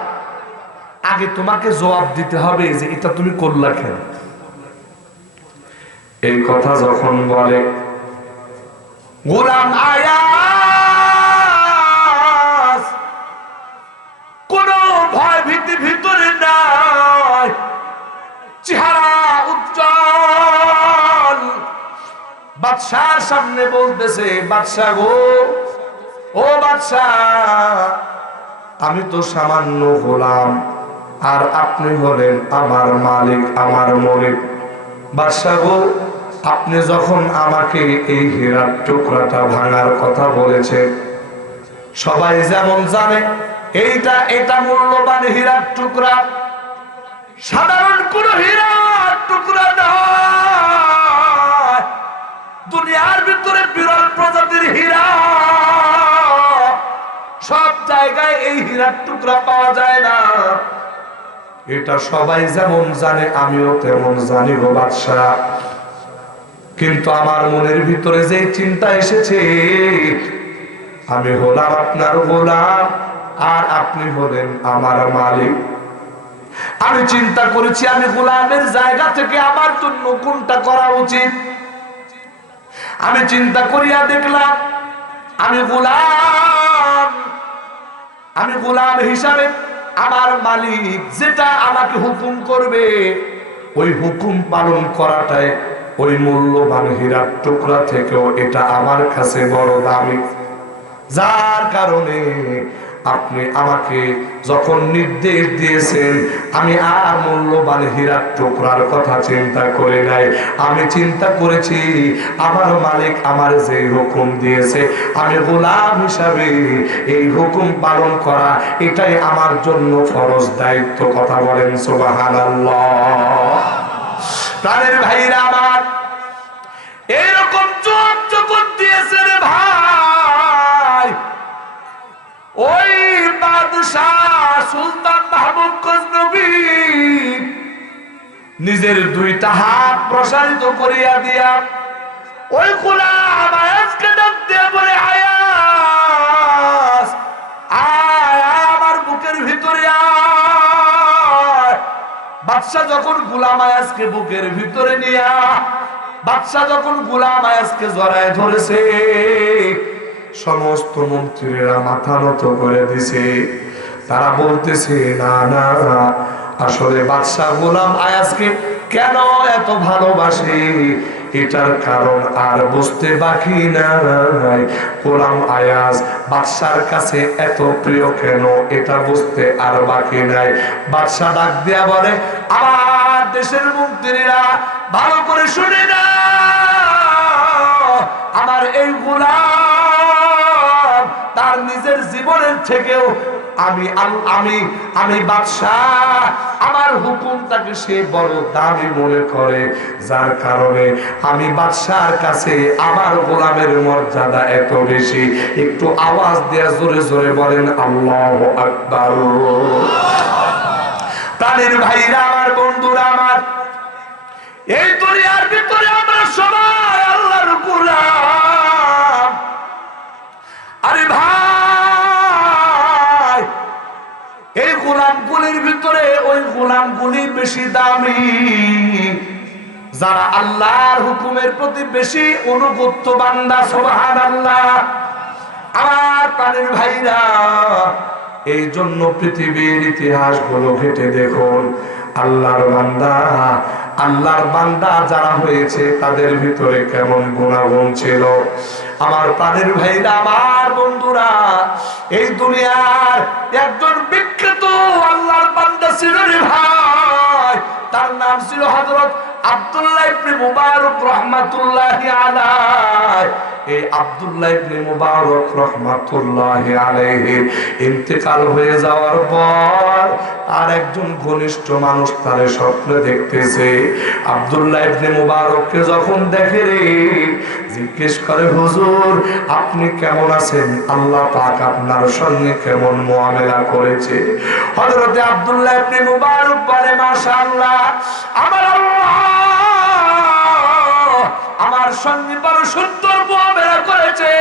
আগে তোমাকে জবাব দিতে হবে যে এটা তুমি করলা কেন। এই কথা যখন বলে গোলাম আয়াস কোন ভয় ভীতি ভিতরে নাই, চেহারা উজ্জ্বল, বাদশার সামনে বলতেছে বাদশা গো, ও বাদশা, আমি তো সামান্য গোলাম আর আপনি হলেন আমার মালিক, আমার মালিক। বাদশা গো, আপনি যখন আমাকে এই হীরার টুকরাটা ভাঙার কথা বলেছে, সবাই যেমন জানে এটা মূল্যবান হীরার টুকরা, সাধারণ কোন হীরার টুকরা নয়, দুনিয়ার ভিতরে বিরল প্রজাতির হীরা, সব জায়গায় এই হীরার টুকরা পাওয়া যায় না। এটা সবাই যেমন জানে আমিও তেমন জানি গো বাদশা, কিন্তু আমার মনের ভিতরে যে চিন্তা এসেছে, আমি হলাম আপনার গোলাম আর আপনি হলেন আমার মালিক। আমি চিন্তা করেছি আমি গোলামের জায়গা থেকে আমার জন্য কোনটা করা উচিত। আমি চিন্তা করিয়া দেখলাম আমি গোলাম হিসাবে আমার মালিক যেটা আমাকে হুকুম করবে ওই হুকুম পালন করাটাই ওই মূল্যবান হীরার টুকরা থেকেও এটা আমার কাছে বড় দামি। যার কারণে আপনি আমাকে যখন নির্দেশ দিয়েছেন আমি আর মূল্যবান হীরার টুকরার কথা চিন্তা করে নাই, আমি চিন্তা করেছি আমার মালিক আমার যে হুকুম দিয়েছে আমি গোলাম হিসাবে এই হুকুম পালন করা এটাই আমার জন্য ফরজ দায়িত্ব। কথা বলেন সুবহানাল্লাহ। প্রাণের ভাইরা আমার, এইরকম চোখ যখন দিয়েছে রে ভাই, ওই বাদশাহ সুলতান মাহমুদ গজনবী নিজের দুইটা হাত প্রসারিত করিয়া দিয়া ওই গোলাম আয়াজকে ডাক দিয়ে বলে, আয়াজ আয় আমার বুকের ভিতরে আয়। বাদশাহ যখন গোলাম আয়াজকে বুকের ভিতরে নিয়া বাদশাহ যখন গোলাম আয়াজকে জড়ায় ধরেছে, সমস্ত মন্ত্রীরা মাথা নত করে দিছে। তারা বলতেছে না না, আসলে বাদশাহ গোলাম আয়াজকে কেন এত ভালোবাসে এটার কারণ আর বুঝতে বাকি নাই। গোলাম আয়াজ বাদশার কাছে এত প্রিয় কেন এটা বুঝতে আর বাকি নাই। বাদশাহ ডাক দিয়া বলে, আমার দেশের মন্ত্রীরা ভালো করে শুনে না, আমার এই গোলাম তার নিজের জীবনের থেকেও আমি বাদশাহ আমার হুকুমটাকে সে বড় দামি মনে করে, যার কারণে আমি বাদশার কাছে আমার গোলামের মর্যাদা এত বেশি। একটু আওয়াজ দেয়া জোরে জোরে বলেন আল্লাহু আকবার। প্রাণের ভাইরা আমার, বন্ধুরা আমার, এই দুনিয়ার ভিতরে আমরা সবাই আল্লাহর গোলাম। আরে ভাই, এই গোলামগুলির ভিতরে ওই গোলামগুলি বেশি দামি যারা আল্লাহর হুকুমের প্রতি বেশি অনুগত বান্দা। সুবহানাল্লাহ। আমার প্রাণের ভাইরা, এই জন্য পৃথিবীর ইতিহাস গুলো ঘেটে দেখুন, আল্লাহর বান্দা যারা হয়েছে তাদের ভিতরে কেমন গুণাগুণ ছিল। আমার প্রাণের ভাইরা, আমার বন্ধুরা, এই দুনিয়ার একজন বিখ্যাত আল্লাহর বান্দা ছিল রে ভাই, তার নাম ছিল হযরত আব্দুল্লাহ ইবনে মুবারক রাহমাতুল্লাহি আলাইহি, এই আব্দুল্লাহ ইবনে মুবারক রাহমাতুল্লাহি আলাইহি ইন্তেকাল হয়ে যাওয়ার পর আর একজন ঘনিষ্ঠ মানুষ তারে স্বপ্নে দেখতেছে। আব্দুল্লাহ ইবনে মুবারককে যখন দেখে রে, জিজ্ঞেস করে, হুজুর আপনি কেমন আছেন? আল্লাহ পাক আপনার সঙ্গে কেমন মুআমেলা করেছে? হযরতে আব্দুল্লাহ ইবনে মুবারক বলে, মাশাআল্লাহ, আমার আল্লাহ আমার সঙ্গে বড় সুন্দর মুআমেলা করেছে।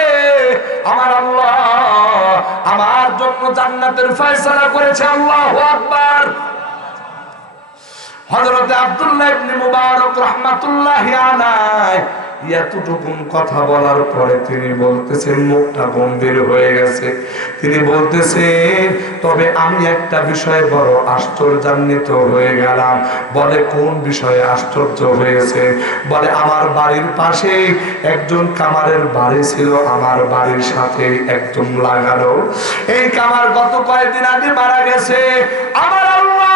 আমার আল্লাহ আমার জন্য জান্নাতের ফয়সালা করেছে। আল্লাহু আকবার। হযরতে আব্দুল্লাহ ইবনে মুবারক রাহমাতুল্লাহি আলাইহি এতটুকুন কথা বলার পরে তিনি বলতেছেন, মুখটা গম্ভীর হয়ে গেছে। তিনি বলতেছেন, তবে আমি একটা বিষয়ে বড় আশ্চর্যান্বিত হয়ে গেলাম। বলে, কোন বিষয়ে আশ্চর্য হয়েছে? বলে, আমার বাড়ির পাশে একজন কামারের বাড়ি ছিল, আমার বাড়ির সাথে একদম লাগানো। এই কামার গত কয়েকদিন আগে মারা গেছে। আমার আল্লাহ,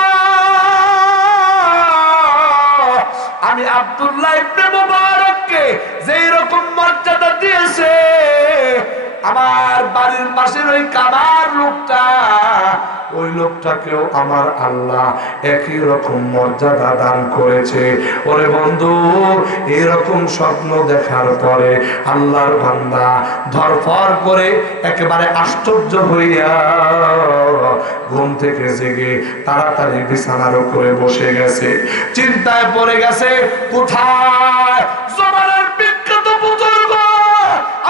আমি আব্দুল্লাহ ইবনে মুবারককে যেই রকম মর্যাদা দিয়েছে, আমার বাড়ির পাশের ওই কামার লোকটা, ওই লোকটাকেও আমার আল্লাহ একই রকম মর্যাদা দান করেছে। ওরে বন্ধু, এরকম স্বপ্ন দেখার পরে আল্লাহর বান্দা ধরফর করে একেবারে আশ্চর্য হইয়া ঘুম থেকে জেগে তাড়াতাড়ি বিছানার উপরে বসে গেছে। চিন্তায় পড়ে গেছে, কোথায় জমানার বিখ্যাত বুজুর্গ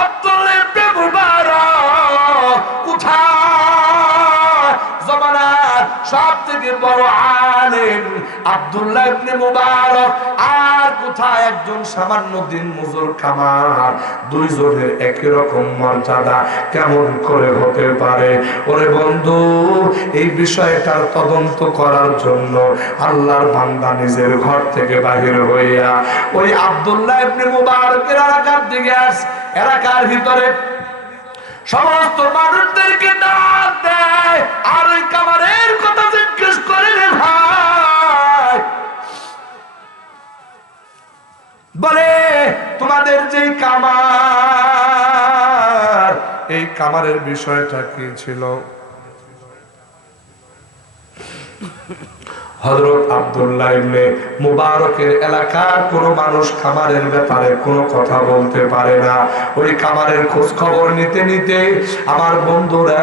আব্দুল্লাহ ইবনে মুবারক, কোথায় জমানার সবথেকে বড় আলেম আব্দুল্লাহ ইবনে মুবারক, আর কোথায় একজন সামান্য দিন মজুর কামার? দুইজনের একই রকম মর্যাদা কেমন করে হতে পারে? ওরে বন্ধু, এই বিষয়টার তদন্ত করার জন্য আল্লাহর বান্দা নিজের ঘর থেকে বাহির হইয়া ওই আব্দুল্লাহ ইবনে মুবারকের এলাকার দিকে আসে। এলাকার ভিতরে সমস্ত মানুষদেরকে ডাক দেয়, আর ওই কামারের কথা জিজ্ঞেস করে, রে ভাই, বলে তোমাদের যেই কামার, এই কামারের বিষয়টা কি ছিল? হযরত আব্দুল্লাহ ইবনে মুবারকের এলাকার কোনো মানুষ কামারের ব্যাপারে কোনো কথা বলতে পারে না। ওই কামারের খোঁজ খবর নিতে নিতে আমার বন্ধুরা,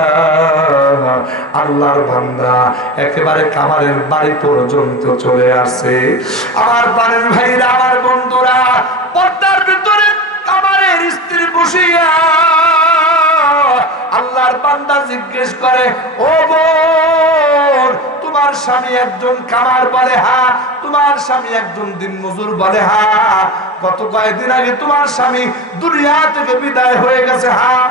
আল্লাহর বান্দা একেবারে কামারের বাড়ি পর্যন্ত চলে আসে। আমার প্রাণের ভাইরা, আমার বন্ধুরা, পর্দার ভিতরে কামারের স্ত্রী বসিয়া আল্লাহর বান্দা জিজ্ঞেস করে, ও বোন, তোমার স্বামী একজন কামার? বলে, হ্যাঁ। তোমার স্বামী একজন দিনমজুর? বলে, হ্যাঁ। গত কয়েকদিন আগে তোমার স্বামী দুনিয়া থেকে বিদায় হয়ে গেছে? হ্যাঁ।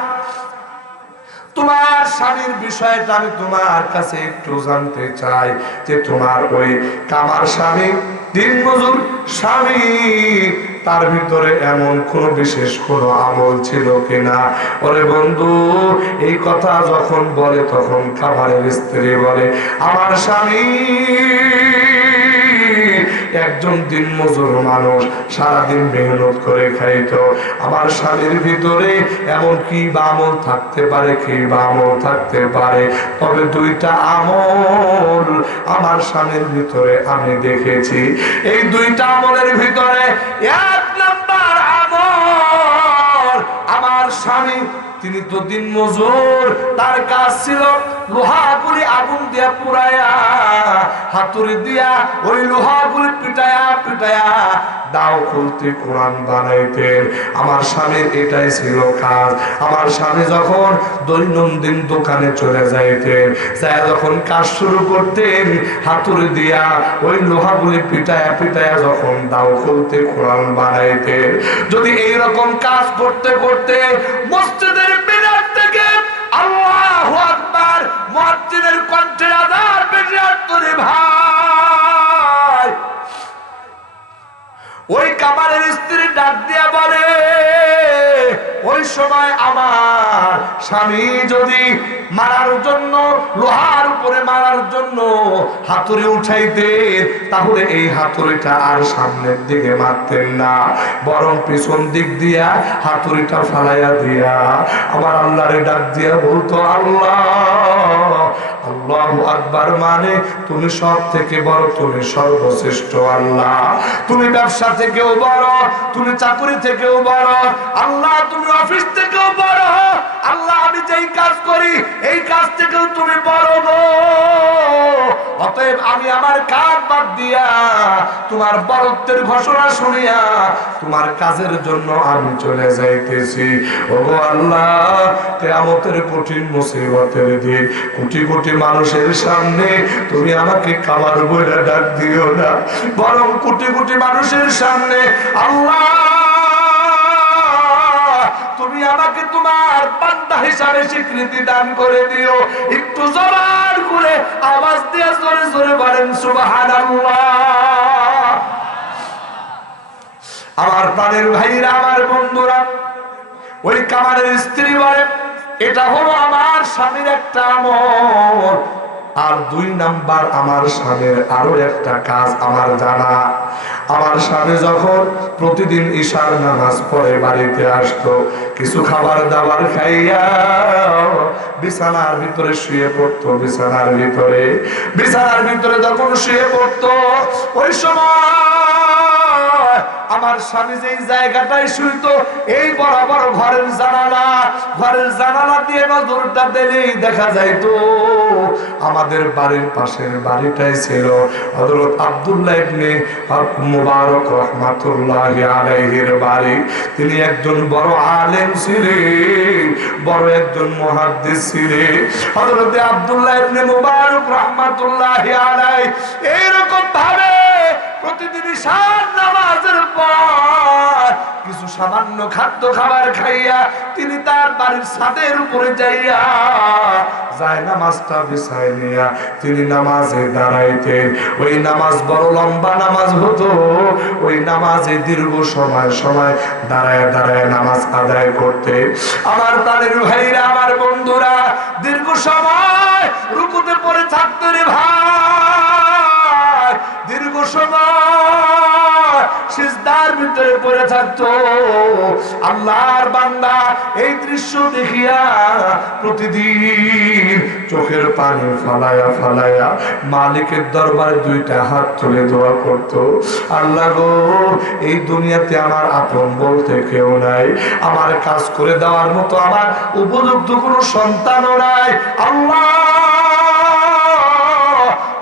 তোমার স্বামীর বিষয়টা আমি তোমার কাছে একটু জানতে চাই, যে তোমার ওই কামার স্বামী, দিনমজুর স্বামী, তার ভিতরে এমন কোন বিশেষ কোন আমল ছিল কিনা? ওরে বন্ধু, এই কথা যখন বলে তখন কামারের স্ত্রী বলে, আমার স্বামী একজন দিনমজুর মানুষ, সারাদিন মেহনত করে খাইতো। আমার স্বামীর ভিতরে এমন কি বা আমল থাকতে পারে, কি বা আমল থাকতে পারে? তবে দুইটা আমল আমার স্বামীর ভিতরে আমি দেখেছি। এই দুইটা আমলের ভিতরে এক নাম্বার আমল, আমার স্বামী তিনি তো দিন মজুর, তার কাজ ছিল লোহাগুলি আগুন দিয়া পুরায়া, হাতুড়ি দিয়া ওই লোহাগুলি পিটায়া পিটায়া দাও খুলতে কোরআন বানাইতেন। আমার স্বামীর এটাই ছিল কাজ। আমার স্বামী যখন দৈনন্দিন দোকানে চলে যাইতেন, যখন কাজ শুরু করতেন, হাতুড়ি দিয়া ওই লোহাগুলি পিটায়া পিটায়া যখন দাও খুলতে কোরআন বানাইতেন। যদি এইরকম কাজ করতে করতে মসজিদের মিনার থেকে আল্লাহু আকবার মুয়াজ্জিনের কণ্ঠে আযান বেজে আসতো, রে ভাই, ওই কামারের স্ত্রী ডাক দিয়া বলে, ও ওই সময় আমার স্বামী যদি মারার জন্য, লোহার উপরে মারার জন্য হাতুড়ি উঠাইতে, তাহলে এই হাতুড়িটা আর সামনের দিকে মারতেন না, বরং পিছন দিক দিয়া হাতুড়িটা ফালাইয়া দিয়া আমার আল্লাহরে ডাক দিয়া বলতো, আল্লাহ, আল্লাহু আকবার, মানে তুমি সব থেকে বড়, তুমি সর্বশ্রেষ্ঠ আল্লাহ, তুমি ব্যবসা থেকেও বড়, তুমি চাকরি থেকেও বড় আল্লাহ, তুমি অফিস থেকেও বড় আল্লাহ, আমি যেই কাজ করি এই কাজ থেকেও তুমি বড় গো। অতএব আমি আমার কাজ বাদ দিয়া তোমার বড়ত্বের ঘোষণা শুনিয়া তোমার কাজের জন্য আমি চলে যাইতেছি। ওগো আল্লাহ, কিয়ামতের কঠিন মুসিবতের দিন কোটি কোটি মানুষের সামনে তুমি আমাকে খাবার বইলা ডাক দিও না, বরং কোটি কোটি মানুষের সামনে আল্লাহ তুমি আমাকে তোমার বান্দা হিসাবে স্বীকৃতি দান করে দিও। একটু জোর করে আওয়াজ দিয়ে জোরে জোরে বলেন সুবহানাল্লাহ। আমার প্রাণের ভাইরা, আমার বন্ধুরা, ওই কামারের স্ত্রী বলে, এটা হলো আমার স্বামীর একটা আমল, আর 2 নাম্বার আমার স্বামীর আরো একটা কাজ আমার জানা। আমার স্বামী যখন প্রতিদিন ঈশার নামাজ পড়ে বাড়িতে আসতো, কিছু খাবার দাবার খাইয়া বিছানার ভিতরে শুয়ে পড়তো। বিছানার ভিতরে যখন শুয়ে পড়তো, ওই সময় আমার স্বামী যেই জায়গাটায় শুইতো, এই বরাবর ঘরের জানালা দিয়ে নজরটা দিলেই দেখা যাইতো আমাদের বাড়ির পাশের বাড়িটাই ছিল হযরত আব্দুল্লাহ ইবনে মুবারক রাহমাতুল্লাহি আলাইহির বাড়ি। তিনি একজন বড় আলেম ছিলেন, বড় একজন মুহাদ্দিস ছিলেন। হযরত আব্দুল্লাহ ইবনে মুবারক রাহমাতুল্লাহি আলাইহি এইরকম ভাবে প্রতিদিন ঈশার নামাজের পর কিছু সামান্য খাদ্য খাবার খাইয়া তিনি তার বাড়ির ছাদের উপরে যাইয়া নামাজটা বিছায় নিয়া তিনি নামাজে দাঁড়াইতেন। ওই নামাজ বড় লম্বা নামাজ হতো। ওই নামাজে দীর্ঘ সময় দাঁড়ায় দাঁড়ায় নামাজ আদায় করতে। আমার প্রাণের ভাইরা, আমার বন্ধুরা, দীর্ঘ সময় রুকুতে পড়ে থাকতো রে ভাই, দীর্ঘ সময় সিজদার ভিতরে পড়ে থাকতো। আল্লাহর বান্দা এই দৃশ্য দেখিয়া প্রতিদিন চোখের পানি ফালায়া মালিকের দরবারে 2টা হাত তুলে দোয়া করত, আল্লাহ গো, এই দুনিয়াতে আমার আপন বলতে কেউ নাই, আমার কাজ করে দেওয়ার মতো আমার উপযুক্ত কোনো সন্তানও নাই। আল্লাহ,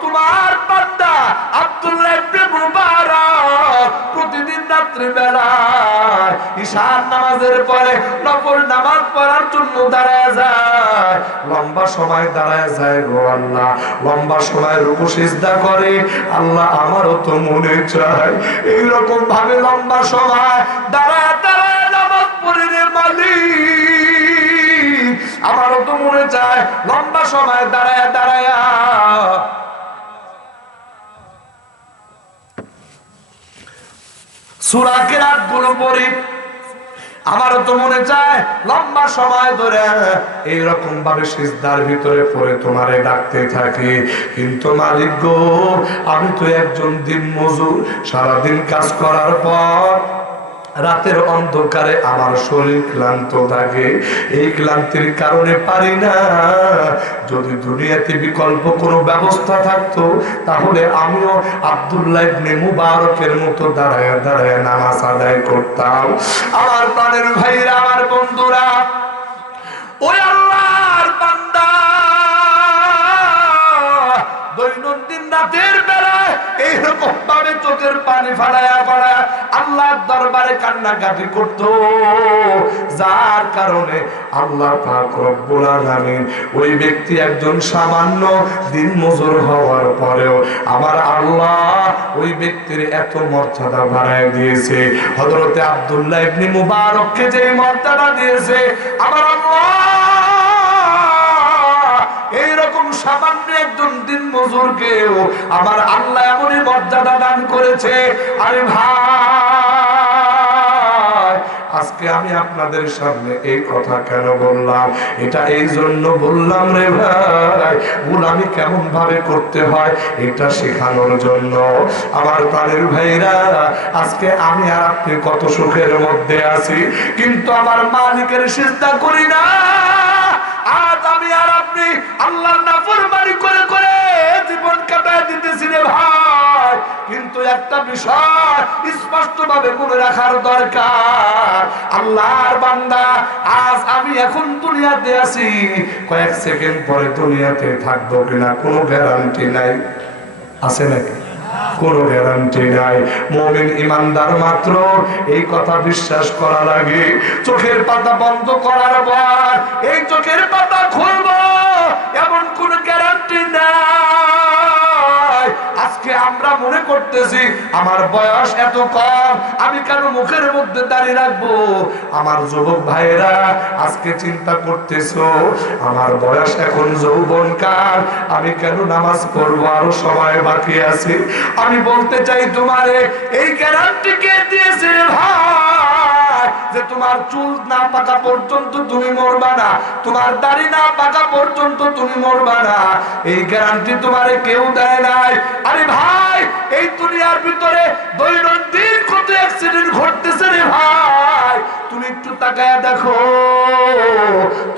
তোমার বান্দা আব্দুল্লাহ ইবনে মুবারক প্রতিদিন রাত্রি বেলায় ঈশার নামাজের পরে নফল নামাজ পড়ার জন্য দাঁড়ায় যায়, লম্বা সময় দাঁড়ায় যায় গো আল্লাহ, লম্বা সময় রুকু সিজদা করে। আল্লাহ, আমারও তো মনে চায় এইরকম ভাবে লম্বা সময় দাঁড়ায় দাঁড়ায় নামাজ পড়ে রে মালিক, আমারও তো মনে চায় লম্বা সময় দাঁড়ায় দাঁড়ায় সূরা কিরাত গুলো পড়ি। আমারও তো মনে চায় লম্বা সময় ধরে এইরকম ভাবে সিজদার ভিতরে পড়ে তোমারে ডাকতে থাকি, কিন্তু মালিক গো, আমি তো একজন দিন মজুর, সারাদিন কাজ করার পর রাতের অন্ধকারে আমার শরীর ক্লান্ত থাকে, এই ক্লান্তির কারণে পারি না। যদি দুনিয়াতে বিকল্প কোনো ব্যবস্থা থাকতো, তাহলে আমিও আব্দুল্লাহ ইবনে মুবারকের মতো দাঁড়ায় দাঁড়ায় নামাজ আদায় করতাম। আমার প্রাণের ভাইরা, আমার বন্ধুরা, ওই আল্লাহর বান্দা দৈনন্দিন রাতের বেলায় এইরকম ভাবে চোখের পানি ফালায়া ফালায়া আল্লাহর দরবারে কান্নাকাটি করত, যার কারণে আল্লাহ পাক রব্বুল আলামিন ওই ব্যক্তি একজন সামান্য দিনমজুর হওয়ার পরেও আমার আল্লাহ ওই ব্যক্তির এত মর্যাদা বাড়ায় দিয়েছে। হযরতে আব্দুল্লাহ ইবনে মুবারককে যে মর্যাদা দিয়েছে আমার আল্লাহ এইরকম সামান্য একজন দিন মজুরকেও আমার আল্লাহ এমনই মর্যাদা দান করেছে। আরে ভাই, আজকে আমি আপনাদের সামনে এই কথা কেন বললাম? এটা এই জন্য বললাম রে ভাই, গোলামি কেমন ভাবে করতে হয় এটা শেখানোর জন্য। আমার প্রাণের ভাইরা, আজকে আমি আর আপনি কত সুখের মধ্যে আছি, কিন্তু আমার মালিকের সিজদা করি না। আজ আমি আর আপনি আল্লাহর নাফরমানি করে করে জীবন কাটায় দিতেছি রে ভাই। কিন্তু একটা বিষয় স্পষ্ট ভাবে মনে রাখার দরকার, আল্লাহর বান্দা, আজ আমি এখন দুনিয়াতে আছি, কয়েক সেকেন্ড পরে দুনিয়াতে থাকবো কিনা কোনো গ্যারান্টি নাই। আছে নাকি? কোনো গ্যারান্টি নাই। মুমিন ইমানদার মাত্র এই কথা বিশ্বাস করা লাগে। চোখের পাতা বন্ধ করার পর এই চোখের পাতা খুলবো এমন কোন গ্যারান্টি নাই। আজকে আমরা মনে করতেছি আমার বয়স এত কম, আমি কেন মুখের মধ্যে দাঁড়িয়ে রাখবো? আমার যুবক ভাইরা আজকে চিন্তা করতেছো আমার বয়স এখন যৌবনকাল, আমি কেন নামাজ পড়বো, আরো সময় বাকি আছে। আমি বলতে চাই তোমারে এই গ্যারান্টি কে দিয়েছে ভাই, যে তোমার চুল না পাকা পর্যন্ত তুমি মরবা না, তোমার দাড়ি না পাকা পর্যন্ত তুমি মরবা না। এই গ্যারান্টি তোমারে কেউ দেয় নাই। আরে ভাই, এই দুনিয়ার ভিতরে দৈনন্দিন কত অ্যাক্সিডেন্ট ঘটতেছে রে ভাই, তুমি একটু তাকায়া দেখো।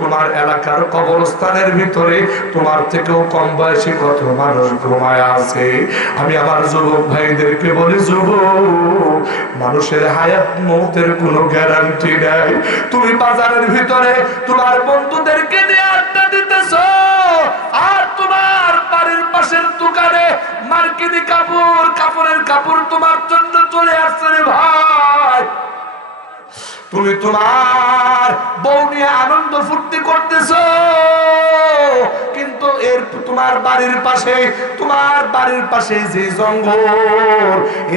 তোমার এলাকার কবরস্থানের ভিতরে তোমার থেকেও কম বয়সী কত মানুষ ঘুমায় আছে। আমি আমার যুবক ভাইদেরকে বলি, যুবক, মানুষের হায়াত মৌতের কোনো গ্যারান্টি নাই। তুমি বাজারের ভিতরে তোমার বন্ধুদেরকে নিয়ে আড্ডা দিতেছো, আর তোমার বাড়ির পাশের দোকানে মার্কেটি কাপড়ের কাপড় তোমার জন্য চলে আসছে রে ভাই। তুমি তোমার বউ নিয়ে আনন্দ ফুর্তি করতেছো, কিন্তু এর তোমার বাড়ির পাশে যে জঙ্গল,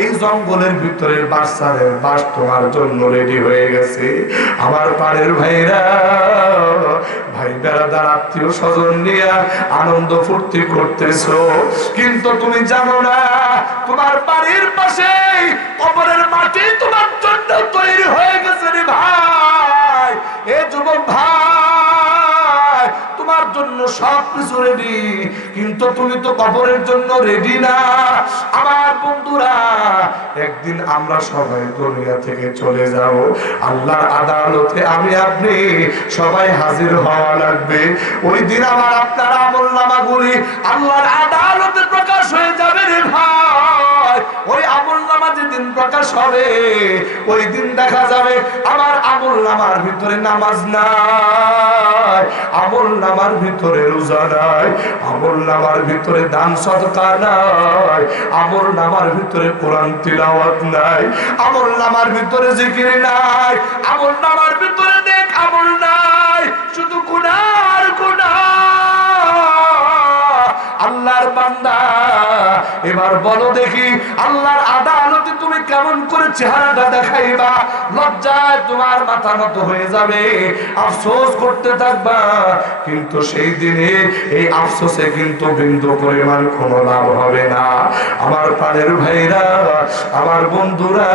এই জঙ্গলের ভিতরে বাচ্চাদের বাস তোমার জন্য রেডি হয়ে গেছে। আমার পাড়ের ভাইরা, ভাই বেড়াদার, আত্মীয় স্বজন নিয়ে আনন্দ ফুর্তি করতেছো, কিন্তু তুমি জানো না তোমার বাড়ির পাশে কবরের মাটি তোমার জন্য তৈরি হয়ে গেছে রে ভাই। এ যুবক ভাই, তোমার জন্য সবকিছু রেডি, কিন্তু তুমি তো কবরের জন্য রেডি না। আমার বন্ধুরা, একদিন আমরা সবাই দুনিয়া থেকে চলে যাব, আল্লাহর আদালতে আমি আপনি সবাই হাজির হওয়া লাগবে। ওই দিন আমার আপনার আমলনামাগুলি আল্লাহর আদালতে প্রকাশ হয়ে যাবে রে ভাই। ওই আমলনামা যেদিন প্রকাশ হবে, ওই দিন দেখা যাবে আমার আমলনামার ভিতরে নামাজ নাই, আমলনামার ভিতরে রোজা নাই, আমলনামার ভিতরে দান সদকা নাই, আমলনামার ভিতরে কোরআন তিলাওয়াত নাই, আমলনামার ভিতরে জিকির নাই, আমলনামার ভিতরে নেক আমল নাই, শুধু গুনাহ আর গুনাহ। আল্লাহর বান্দা, এবার বলো দেখি আল্লাহর আদালতে তুমি কেমন করে চেহারাটা দেখাইবা? লজ্জায় তোমার মাথা নত হয়ে যাবে, আফসোস করতে থাকবা, কিন্তু সেই দিনে এই আফসোসে কিন্তু বিন্দু পরিমাণ কোনো লাভ হবে না। আমার প্রাণের ভাইরা, আমার বন্ধুরা,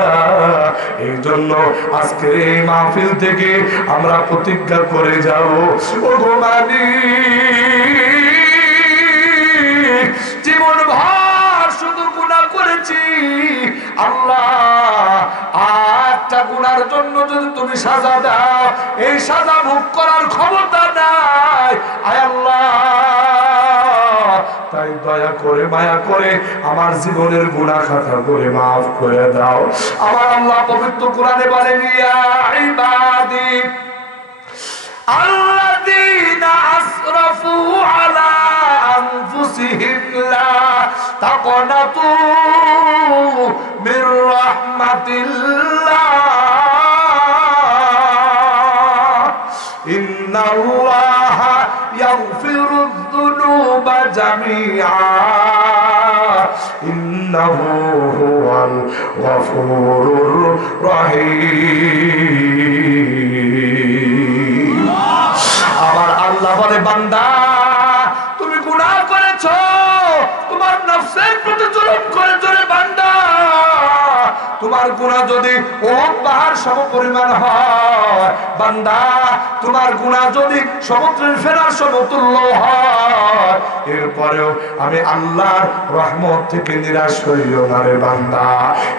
এই জন্য আজকের এই মাহফিল থেকে আমরা প্রতিজ্ঞা করে যাব, ও গো মালিক, জীবন ভর শুধু গুনাহ করেছি, আল্লাহ একটা গুনার জন্য যদি তুমি সাজা দাও, এই সাজা ভোগ করার ক্ষমতা নাই। আয় আল্লাহ, তাই দয়া করে মায়া করে আমার জীবনের গুনাহ খাতা করে মাফ করে দাও। আমার আল্লাহ পবিত্র কোরআনে বলেন, ইয়া ইবাদি আল্লাযীনা আসরাফু আলা আনফুসিহিম লা তাকনাতু মির রাহমাতিল্লাহ ইন্নাল্লাহা ইয়াগফিরুয যুনুবা জামিআ ইন্নাহু হুয়াল গফুরুর রহিম। আমার আল্লাহ বলে, বান্দা তুমি গুনাহ করেছো, তোমার নফসের প্রতি জুলুম করেছো রে বান্দা, তোমার গুনাহ যদি ওহদ পাহাড় সমপরিমাণ হয়, বান্দা তোমার গুনাহ যদি সমুদ্রের ফেনার সমতুল্য হয়, এরপরেও আমি আল্লাহর রহমত থেকে নিরাশ হইও না রে বান্দা।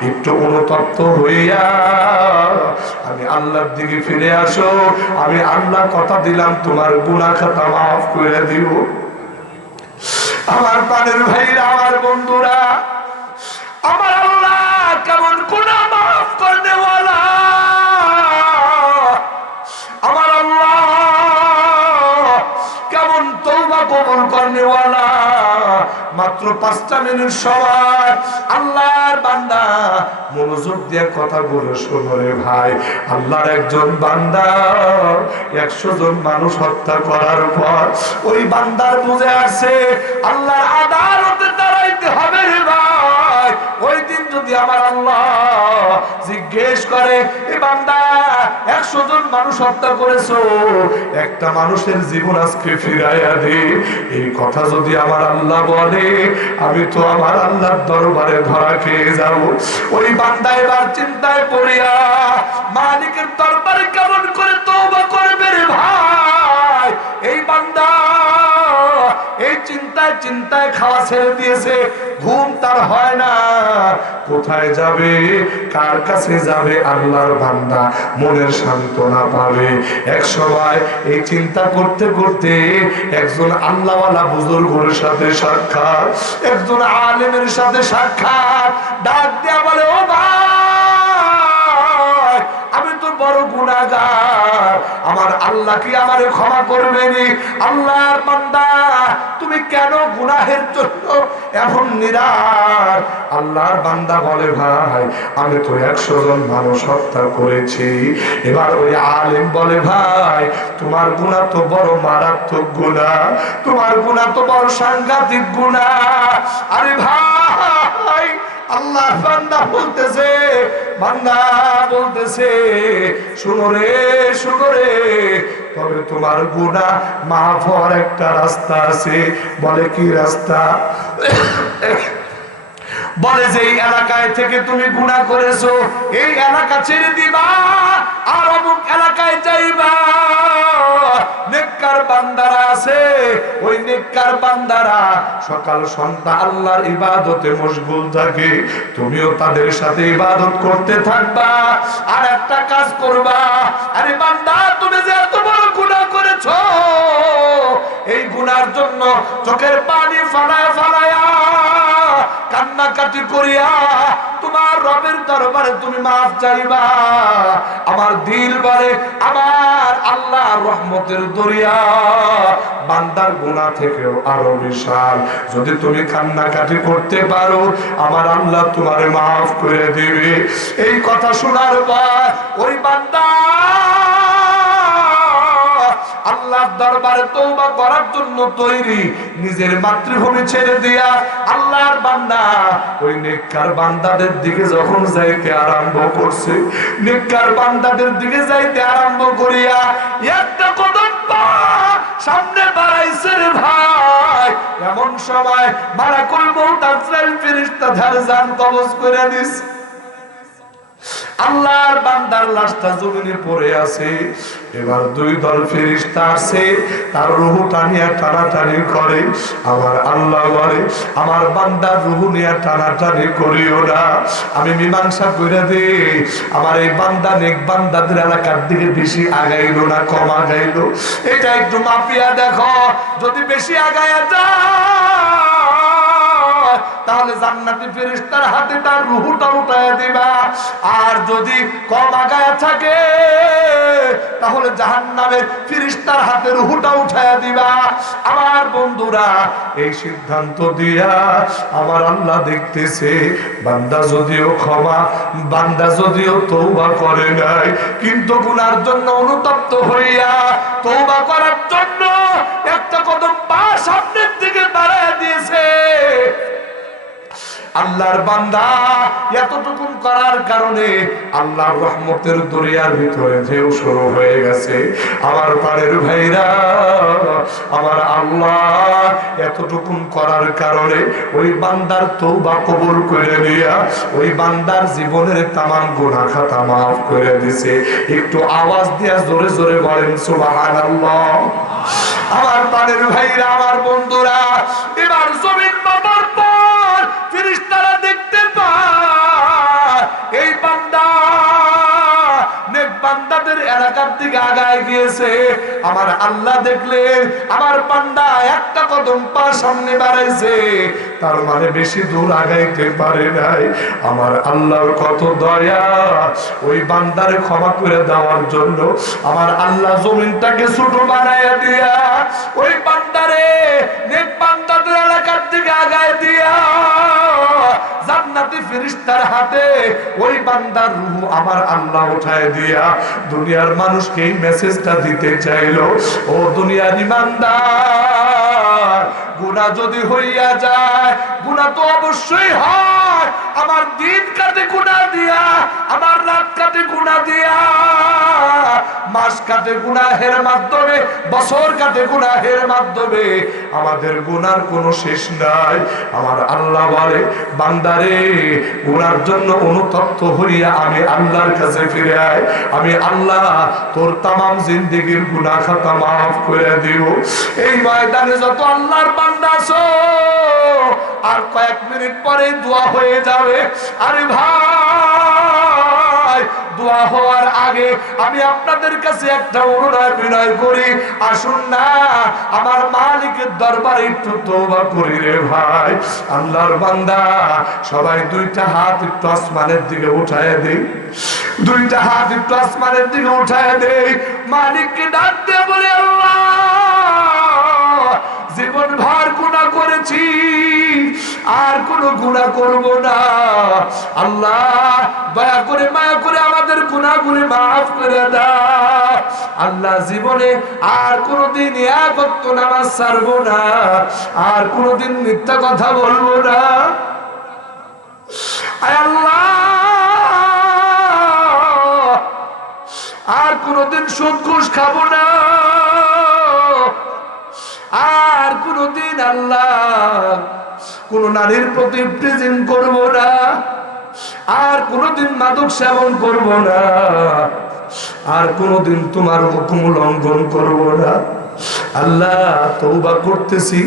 একটু অনুতপ্ত হইয়া আমি আল্লাহর দিকে ফিরে আসো। আমি আল্লাহ কথা দিলাম তোমার গুনাহ খাতা মাফ করে দিব। আমার প্রাণের ভাইরা, আমার বন্ধুরা, আমার আল্লাহ কেমন গুনাহ মাফ করতে ওয়ালা। আমার আল্লাহ কেমন তওবা কবুল করতে ওয়ালা। মাত্র 5টা মিনিট সময় আল্লাহর বান্দা মনোযোগ দিয়ে কথাগুলো শোনো রে ভাই। আল্লাহর একজন বান্দা 100 জন মানুষ হত্যা করার পর ওই বান্দার বুঝে আসে আল্লাহর আদালতে দাঁড়াইতে হবে রে ভাই। ওই দিন যদি আমার আল্লাহ জিজ্ঞেস করে, এ বান্দা 100 জন মানুষ হত্যা করেছো, একটা মানুষের জীবন আজকে ফিরাইয়া দে, এই কথা যদি আমার আল্লাহ বলে, আমি তো আমার আল্লাহর দরবারে ধরা খেয়ে যাব। ওই বান্দা এবার চিন্তায় পড়িয়া মালিকের দরবারে কেমন করে তওবা করবে রে ভাই। এই বান্দা এই চিন্তায় চিন্তায় খাওয়া ছেড়ে দিয়েছে, ঘুম তার হয় না। কোথায় যাবে, কার কাছে যাবে আল্লাহর বান্দা মনের সান্ত্বনা পাবে। এক সময় এই চিন্তা করতে করতে একজন আল্লাহওয়ালা বুজুর্গের সাথে সাক্ষাৎ, একজন আলেমের সাথে সাক্ষাৎ। ডাক দিয়া বলে, ও ভাই, আমি তো বড় গুনাহগার, আমার আল্লাহ কি আমারে ক্ষমা করবেনি? আল্লাহর বান্দা, তুমি কেন গুনাহের জন্য এখন নিরাশ? আল্লাহর বান্দা বলে, ভাই আমি তো 100 জন মানুষ হত্যা করেছি। এবার ওই আলেম বলে, ভাই তোমার গুনাহ তো বড় মারাত্মক গুনাহ, তোমার গুনাহ তো বড় সাংঘাতিক গুনাহ। আরে ভাই, আল্লাহর বান্দা বলতেছে, বান্দা বলতেছে, শুনো রে, শুনো রে, তবে তোমার গুনাহ মাফ হওয়ার একটা রাস্তা আছে। বলে, কি রাস্তা? বলে যে এই এলাকায় থেকে তুমি গুনাহ করেছো, এই এলাকা ছেড়ে দিবা আর অমুক এলাকায় যাইবা। নেককার বান্দারা আছে, ওই নেককার বান্দারা সকাল সন্ধ্যা আল্লাহর ইবাদতে মশগুল থাকে, তুমিও তাদের সাথে ইবাদত করতে থাকবা। আর একটা কাজ করবা, আরে বান্দা তুমি যে এত বড় গুনাহ করেছো, এই গুনার জন্য চোখের পানি ফালায়া ফালায়া কান্নাকাটি করিয়া তোমার রবের দরবারে তুমি মাফ চাইবা। আমার দিল বলে, আমার আল্লাহর রহমতের দরিয়া বান্দার গুনাহ থেকেও আরো বিশাল। যদি তুমি কান্নাকাটি করতে পারো, আমার আল্লাহ তোমারে মাফ করে দিবে। এই কথা শোনার পর ওই বান্দা আল্লাহর দরবারে তওবা করার জন্য তৈরি, নিজের মাতৃভূমি ছেড়ে দিয়া আল্লাহর বান্দা ওই নেককার বান্দাদের দিকে যখন যাইতে আরম্ভ করছে, নেককার বান্দাদের দিকে যাইতে আরম্ভ করিয়া একটা কদম পা সামনে বাড়াইছে রে ভাই। এমন সময় মালাকুল মউত আজরাইল ফেরেশতা তার জান কবজ করে দিছে। আল্লাহর বান্দার লাশটা জমিনে পড়ে আছে। এবার 2 দল ফেরেশতা আসে, তার রূহটা নিয়ে টানাটানি করে। আমার আল্লাহ বলে, আমার বান্দার রূহ নিয়ে টানাটানি করিও না, আমি মীমাংসা করে দেই। আমার এই বান্দা নেক বান্দাদের এলাকার দিকে বেশি আগাইলো না কম আগাইলো, এটা একটু মাপিয়া দেখো। যদি বেশি আগায়া যায়, তাহলে জান্নাতি ফেরেশতার হাতে তার রূহটা উঠায়া দিবা। আর যদি কম আগায়া থাকে, তাহলে জাহান্নামের ফেরেশতার হাতে রূহটা উঠায়া দিবা। আমার বন্ধুরা, এই সিদ্ধান্ত দিয়া আমার আল্লাহ দেখতেছে, বান্দা যদিও ক্ষমা, বান্দা যদিও তওবা করে নাই, কিন্তু গুনার জন্য অনুতপ্ত হইয়া তওবা করার জন্য একটা কদম পা সামনের দিকে বাড়ায়া দিয়েছে। আল্লাহর বান্দা এতটুকু করার কারণে আল্লাহর রহমতের দরিয়ার ভিতরে ঢেউ শুরু হয়ে গেছে। আমার প্রাণের ভাইরা, আমার আল্লাহ এতটুকু করার কারণে ওই বান্দার তওবা কবুল করে দিয়া ওই বান্দার জীবনের তামাম গুনাহ খাতা মাফ করে দিয়েছে। একটু আওয়াজ দিয়া জোরে জোরে বলেন সুবহানাল্লাহ। আমার প্রাণের ভাইরা, আমার বন্ধুরা, এবার জমিন পাবার পর ফেরেশতারা দেখতে পায় এই বান্দা নেক বান্দাদের এলাকার দিকে আগায় গিয়েছে। আমার আল্লাহ দেখলেন আমার বান্দা একটা কদম পা সামনে বাড়াইছে, তার মানে বেশি দূর আগাইতে পারে নাই। আমার আল্লাহর কত দয়া, ওই বান্দারে ক্ষমা করে দেওয়ার জন্য আমার আল্লাহ জমিনটাকে ছোট বানাইয়া দিয়া ওই বান্দারে নেক বান্দাদের এলাকার দিকে আগায় দিয়া জান্নাতি ফেরেশতার হাতে ওই বান্দার রূহ আমার আল্লাহ উঠায় দিয়া দুনিয়ার মানুষকে এই মেসেজটা দিতে চাইলো, ও দুনিয়ার ইমানদার, গুনাহ যদি হইয়া যায়, গুনাহ তো অবশ্যই হয়, আমার দিন কাটে গুনাহ দিয়া, আমার রাত কাটে গুনাহ দিয়া, মাস কাটে গুনাহের মাধ্যমে, বছর কাটে গুনাহের মাধ্যমে, আমাদের গুনার কোনো শেষ নাই। আমার আল্লাহ বলে বান্দারে গুনার জন্য অনুতপ্ত হইয়া আমি আল্লাহর কাছে ফিরে আয়, আমি আল্লাহ তোর তামাম জিন্দেগির গুনাহ খাতা মাফ করে দিও। এই ময়দানে যত আল্লাহর বান্দা আছো আর কয়েক মিনিট পরে দোয়া হয়ে যাবে। আরে ভাই, দোয়া হওয়ার আগে আমি আপনাদের কাছে একটা অনুরোধ বিনয় করি, আসুন না আমার মালিকের দরবারে একটু তওবা করি রে ভাই। আল্লাহর বান্দা সবাই দুইটা হাত একটু আসমানের দিকে উঠায় দেই, দুইটা হাত একটু আসমানের দিকে উঠায় দেই, মালিককে ডাক দিয়ে বলে আল্লাহ জীবন ভর গুনাহ করেছি, আর কোন গুনাহ করব না। আল্লাহ দয়া করে মায়া করে আমাদের গুনাহগুলি মাফ করে দাও। আল্লাহ জীবনে আর কোনদিন এক ওয়াক্ত নামাজ ছাড়বো না, আর কোনদিন মিথ্যা কথা বলবো না। আয় আল্লাহ, আর কোনদিন সুদ ঘুষ খাবো না, আর কোনদিন আল্লাহ কোন নারীর প্রতি প্রেজেন্ট করব না, আর কোনদিন মাদক সেবন করব না, আর কোনদিন তোমার হুকুম লঙ্ঘন করব না। আল্লাহ তওবা করতেছি,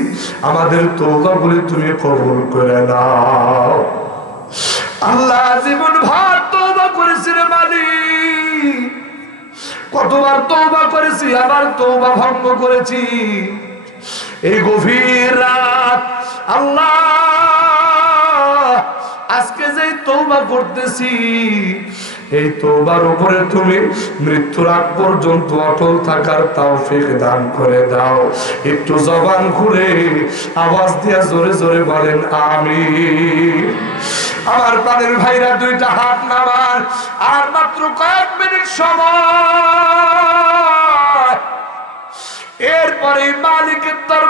আমাদের তওবাগুলি তুমি কবুল করে নাও। আল্লাহ জীবন ভর তওবা করেছি রে মালিক, কতবার তওবা করেছি, আবার তওবা ভঙ্গ করেছি। এই গভীর রাত আল্লাহ আজকে যে তওবা করতেছি, এই তওবার উপরে তুমি মৃত্যুর আগ পর্যন্ত অটল থাকার তৌফিক দান করে দাও। একটু জবান খুলে আওয়াজ দিয়া জোরে জোরে বলেন আমিন। আমার প্রাণের ভাইরা, দুইটা হাত নামান, আর মাত্র কয়েক মিনিট সময়, এরপরে মালিকের দরবার